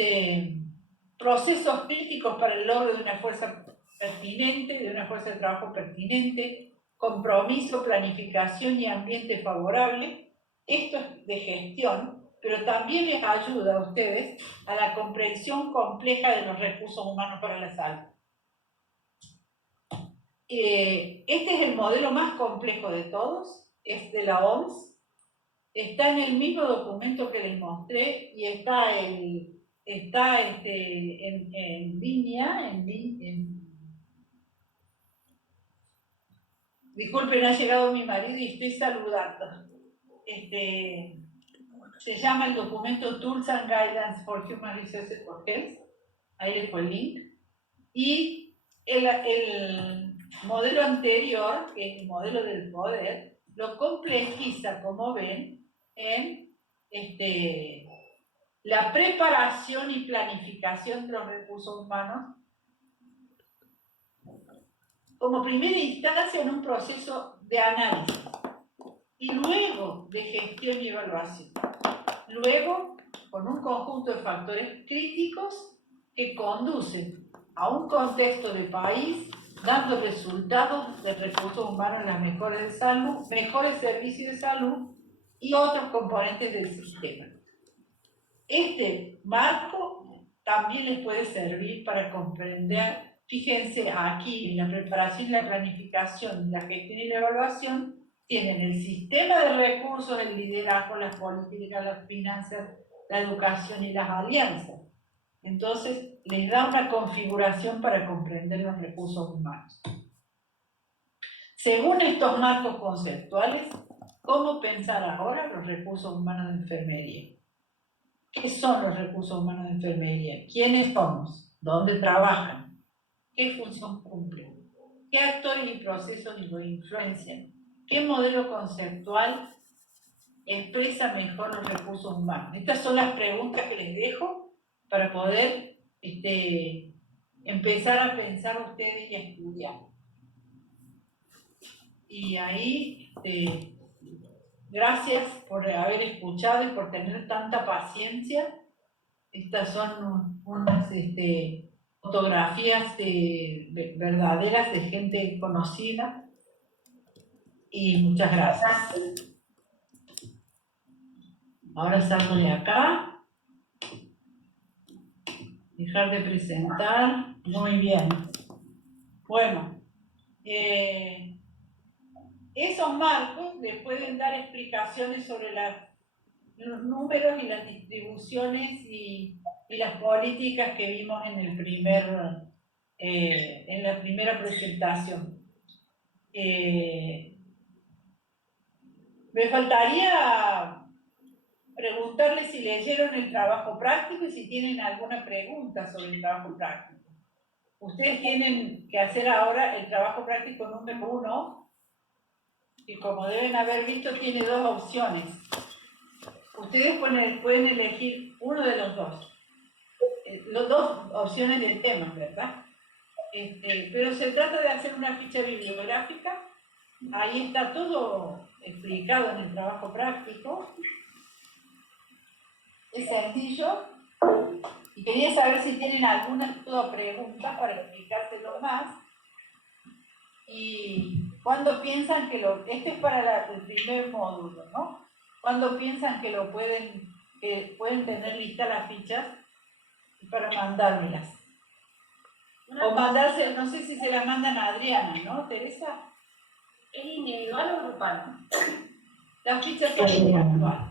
procesos críticos para el logro de una fuerza pertinente, de una fuerza de trabajo pertinente, compromiso, planificación y ambiente favorable. Esto es de gestión, pero también les ayuda a ustedes a la comprensión compleja de los recursos humanos para la salud. Este es el modelo más complejo de todos, es de la OMS, está en el mismo documento que les mostré y está en línea, disculpen, ha llegado mi marido y estoy saludando. Se llama el documento Tools and Guidance for Human Resources for Health, ahí les fue el link, y el modelo anterior, que es el modelo del poder, lo complejiza, como ven, en la preparación y planificación de los recursos humanos como primera instancia en un proceso de análisis y luego de gestión y evaluación. Luego, con un conjunto de factores críticos que conducen a un contexto de país dando resultados de recursos humanos en las mejores de salud, mejores servicios de salud y otros componentes del sistema. Este marco también les puede servir para comprender, fíjense aquí, en la preparación y la planificación, la gestión y la evaluación, tienen el sistema de recursos, el liderazgo, las políticas, las finanzas, la educación y las alianzas. Entonces, les da una configuración para comprender los recursos humanos. Según estos marcos conceptuales, ¿cómo pensar ahora los recursos humanos de enfermería? ¿Qué son los recursos humanos de enfermería? ¿Quiénes somos? ¿Dónde trabajan? ¿Qué función cumplen? ¿Qué actores y procesos los influencian? ¿Qué modelo conceptual expresa mejor los recursos humanos? Estas son las preguntas que les dejo para poder empezar a pensar ustedes y a estudiar. Y ahí, gracias por haber escuchado y por tener tanta paciencia. Estas son unas fotografías verdaderas de gente conocida. Y muchas gracias. Ahora salgo de acá. Dejar de presentar. Muy bien. Bueno. Esos marcos les pueden dar explicaciones sobre los números y las distribuciones y las políticas que vimos en la primera presentación. Me faltaría preguntarles si leyeron el trabajo práctico y si tienen alguna pregunta sobre el trabajo práctico. Ustedes tienen que hacer ahora el trabajo práctico número 1, que como deben haber visto tiene dos opciones. Ustedes pueden elegir uno de los dos. Las dos opciones del tema, ¿verdad? Pero se trata de hacer una ficha bibliográfica. Ahí está todo explicado en el trabajo práctico. Es sencillo. Y quería saber si tienen alguna pregunta para explicárselo más. Y cuando piensan que este es para el primer módulo, ¿no? Cuando piensan que pueden tener listas las fichas para mandármelas. O mandarse, no sé si se las mandan a Adriana, ¿no, Teresa? ¿Es individual o grupal? Las fichas son individuales.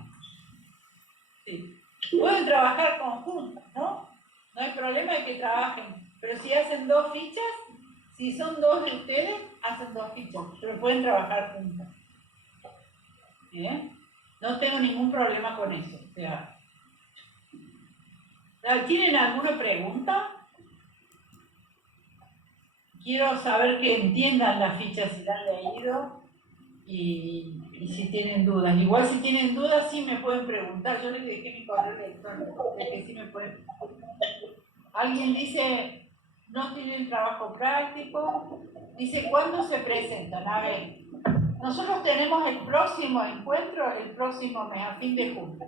Sí. Pueden trabajar conjuntas, ¿no? No hay problema de que trabajen. Pero si hacen 2 fichas, si son 2 de ustedes, hacen 2 fichas. Pero pueden trabajar juntas. ¿Bien? No tengo ningún problema con eso. O sea, ¿tienen alguna pregunta? Quiero saber que entiendan las fichas si las han leído y si tienen dudas. Igual si tienen dudas sí me pueden preguntar. Yo les dejé mi correo electrónico, de que sí me pueden. Alguien dice, no tienen trabajo práctico. Dice, ¿cuándo se presentan? A ver, nosotros tenemos el próximo encuentro el próximo mes, a fin de junio.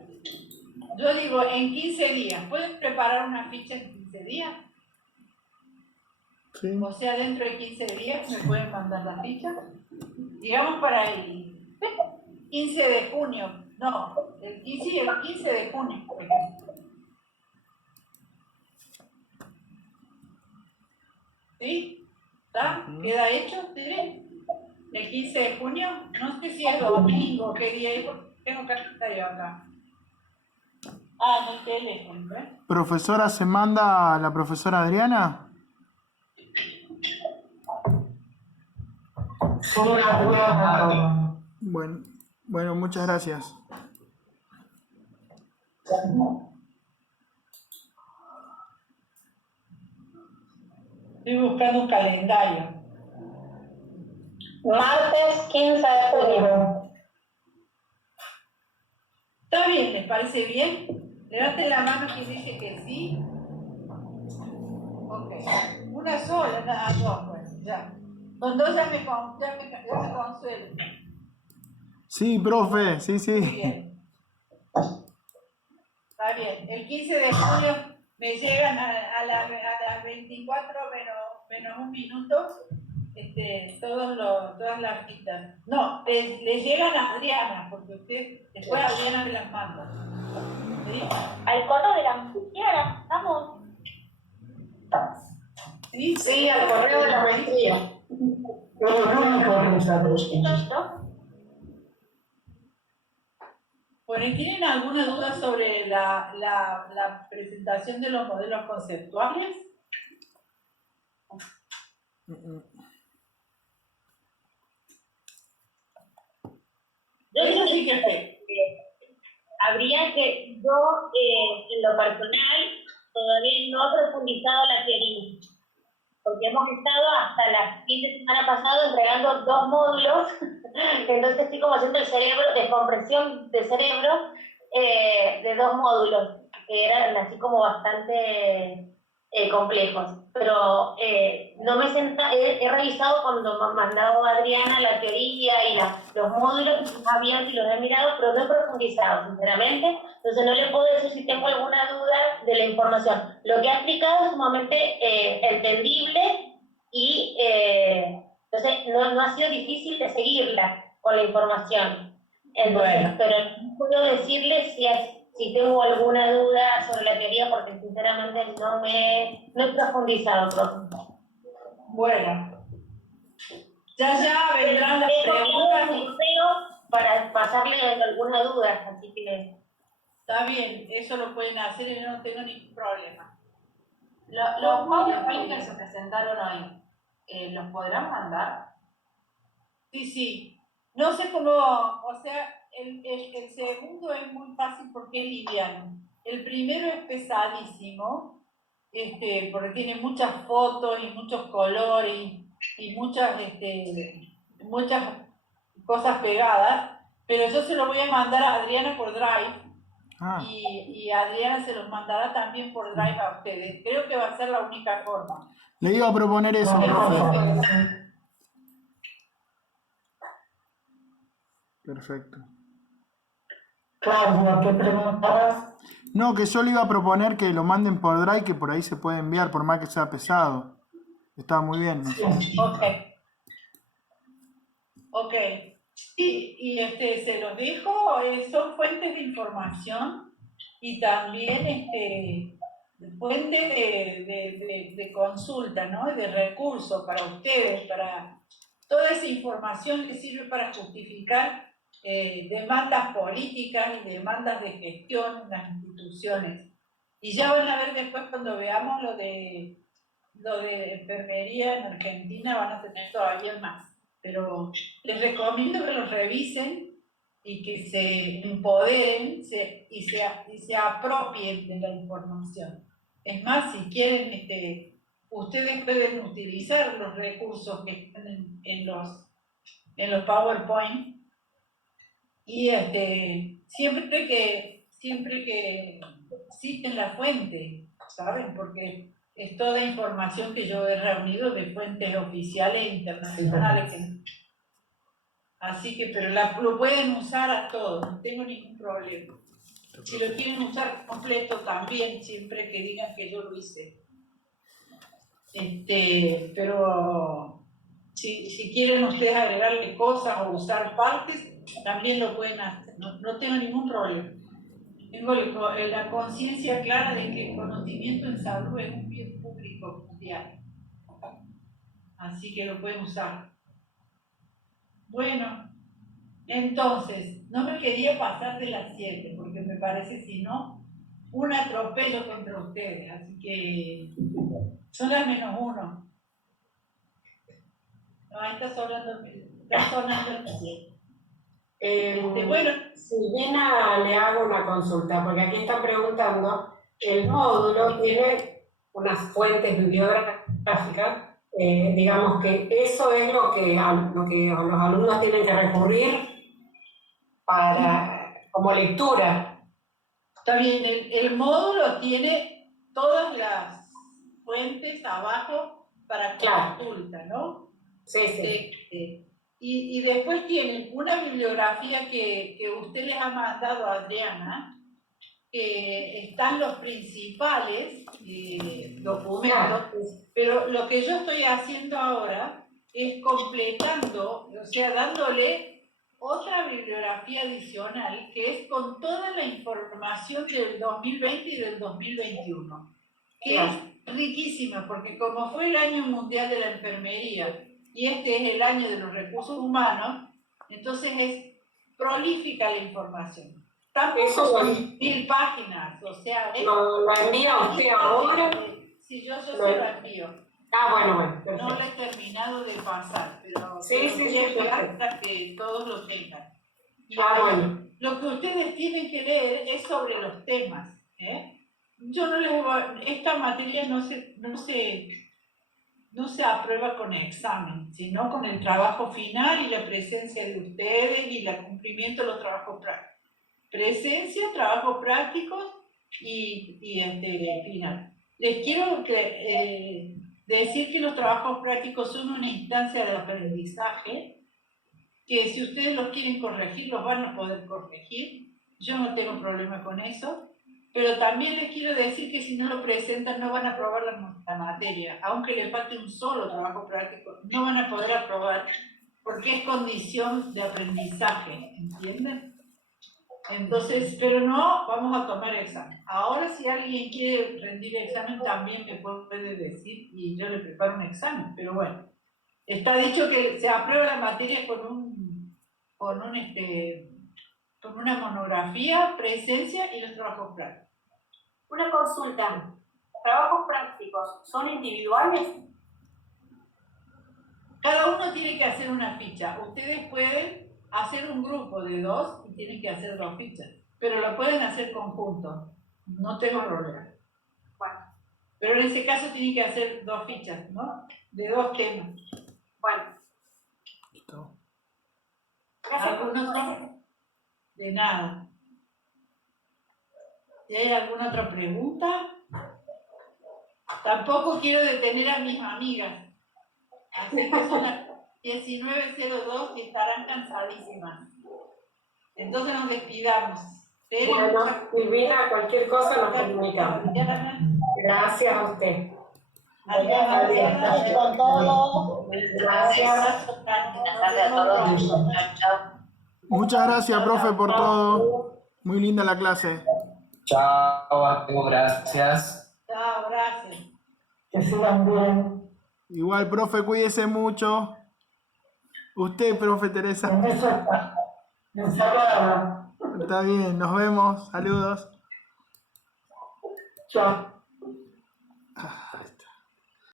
Yo digo, en 15 días. ¿Pueden preparar una ficha en 15 días? Sí. O sea, dentro de 15 días me pueden mandar la ficha. Digamos para el 15 de junio. No, el 15 de junio, por ejemplo. ¿Sí? ¿Está? ¿Queda hecho? ¿Sí? El 15 de junio. No sé si es domingo, qué día es, porque tengo calendario acá. Ah, en el teléfono, ¿eh? Profesora, ¿se manda a la profesora Adriana? Bueno, muchas gracias. Estoy buscando un calendario. Martes 15 de junio. ¿Está bien? ¿Les parece bien? Levanten la mano quien dice que sí. Ok. Una sola, nada, dos, pues, ya. Con 2 ya me consuelo. Sí, profe, sí, Muy sí. bien. Está bien. El 15 de junio me llegan a las 24 menos un minuto todas las citas. No, les llegan a Adriana, porque después Adriana me las manda. ¿Sí? Al correo de la maestría, ¿estamos? Sí, Sí, al correo de la maestría. Bueno, ¿y tienen alguna duda sobre la presentación de los modelos conceptuales? Yo Eso creo sí que sé. habría que, yo en lo personal todavía no he profundizado la teoría, porque hemos estado hasta la fin de semana pasado entregando 2 módulos, entonces estoy como haciendo el cerebro, descompresión de cerebro de 2 módulos, que eran así como bastante complejos, pero no me he revisado cuando me ha mandado Adriana la teoría y los módulos habían y los he mirado, pero no he profundizado, sinceramente, entonces no le puedo decir si tengo alguna duda de la información. Lo que ha explicado es sumamente entendible y entonces no ha sido difícil de seguirla con la información. Entonces, Bueno. pero no puedo decirle si tengo alguna duda sobre la teoría porque sinceramente no he profundizado. Bueno. Ya vendrán las preguntas. Para pasarle alguna duda, así que... Está bien, eso lo pueden hacer y yo no tengo ningún problema. Los PowerPoint que se presentaron hoy, ¿los podrán mandar? Sí. No sé cómo, o sea, el segundo es muy fácil porque es liviano. El primero es pesadísimo, porque tiene muchas fotos y muchos colores y muchas cosas pegadas, pero yo se lo voy a mandar a Adriana por Drive. Y Adriana se los mandará también por Drive a ustedes. Creo que va a ser la única forma. Le iba a proponer eso, profe. Perfecto. Claudia, ¿qué preguntabas? No, que yo le iba a proponer que lo manden por Drive, que por ahí se puede enviar, por más que sea pesado. Está muy bien, ¿no? Ok. Y se los dejo, son fuentes de información y también fuente de consulta, ¿no? De recursos para ustedes, para toda esa información que sirve para justificar demandas políticas y demandas de gestión en las instituciones. Y ya van a ver después cuando veamos lo de enfermería en Argentina, van a tener todavía más. Pero les recomiendo que los revisen y que se empoderen y se apropien de la información. Es más, si quieren, ustedes pueden utilizar los recursos que están en los PowerPoint y siempre que citen la fuente, ¿saben? Porque es toda información que yo he reunido de fuentes oficiales e internacionales. Así que, pero lo pueden usar a todos, no tengo ningún problema. Si lo quieren usar completo también, siempre que digan que yo lo hice. Pero si quieren ustedes agregarle cosas o usar partes, también lo pueden hacer, no tengo ningún problema. Tengo la conciencia clara de que el conocimiento en salud es un bien público mundial. Así que lo pueden usar. Bueno, entonces, no me quería pasar de las 7, porque me parece, si no, un atropello contra ustedes. Así que son las -1. No, ahí está sonando el 7. Bueno. Silvina, le hago una consulta, porque aquí están preguntando, el módulo tiene unas fuentes bibliográficas, digamos que eso es lo que los alumnos tienen que recurrir como lectura. Está bien, el módulo tiene todas las fuentes abajo para consulta, ¿no? Sí. Y después tienen una bibliografía que usted les ha mandado a Adriana, que están los principales documentos, pero lo que yo estoy haciendo ahora es completando, o sea, dándole otra bibliografía adicional que es con toda la información del 2020 y del 2021, que es riquísima, porque como fue el Año Mundial de la Enfermería y este es el año de los recursos humanos, entonces es prolífica la información. Tampoco son 1000 páginas, o sea... ¿Lo envía usted ahora? Sí, yo se lo envío. Bueno. No lo he terminado de pasar, pero voy a esperar para que todos lo tengan. Bueno. Lo que ustedes tienen que leer es sobre los temas. Yo no les voy, esta materia no se aprueba con examen, sino con el trabajo final y la presencia de ustedes y el cumplimiento de los trabajos prácticos. Presencia, trabajos prácticos y final. Les quiero decir que los trabajos prácticos son una instancia de aprendizaje que si ustedes los quieren corregir, los van a poder corregir. Yo no tengo problema con eso. Pero también les quiero decir que si no lo presentan no van a aprobar la materia. Aunque les falte un solo trabajo práctico, no van a poder aprobar porque es condición de aprendizaje, ¿entienden? Entonces, pero no vamos a tomar examen. Ahora si alguien quiere rendir examen también me puede decir y yo le preparo un examen, pero bueno. Está dicho que se aprueba la materia con una monografía, presencia y los trabajos prácticos. Una consulta. ¿Trabajos prácticos son individuales? Cada uno tiene que hacer una ficha. Ustedes pueden hacer un grupo de 2 y tienen que hacer 2 fichas, pero lo pueden hacer conjunto. No tengo problema. Bueno. Pero en ese caso tienen que hacer 2 fichas, ¿no? De 2 temas. Bueno. Gracias. De nada. ¿Y hay alguna otra pregunta? Tampoco quiero detener a mis amigas. Así que son las 19:02 y estarán cansadísimas. Entonces nos despidamos. Bueno, Silvina, cualquier cosa nos comunicamos. Gracias a usted. Gracias con todo. Gracias. Gracias a todos. Chao. Muchas gracias, profe, por todo. Muy linda la clase. Chao, gracias. Chao, gracias. Que sigan bien. Igual, profe, cuídese mucho. Usted, profe Teresa. En eso está. Encerrada. Está bien, nos vemos. Saludos. Chao.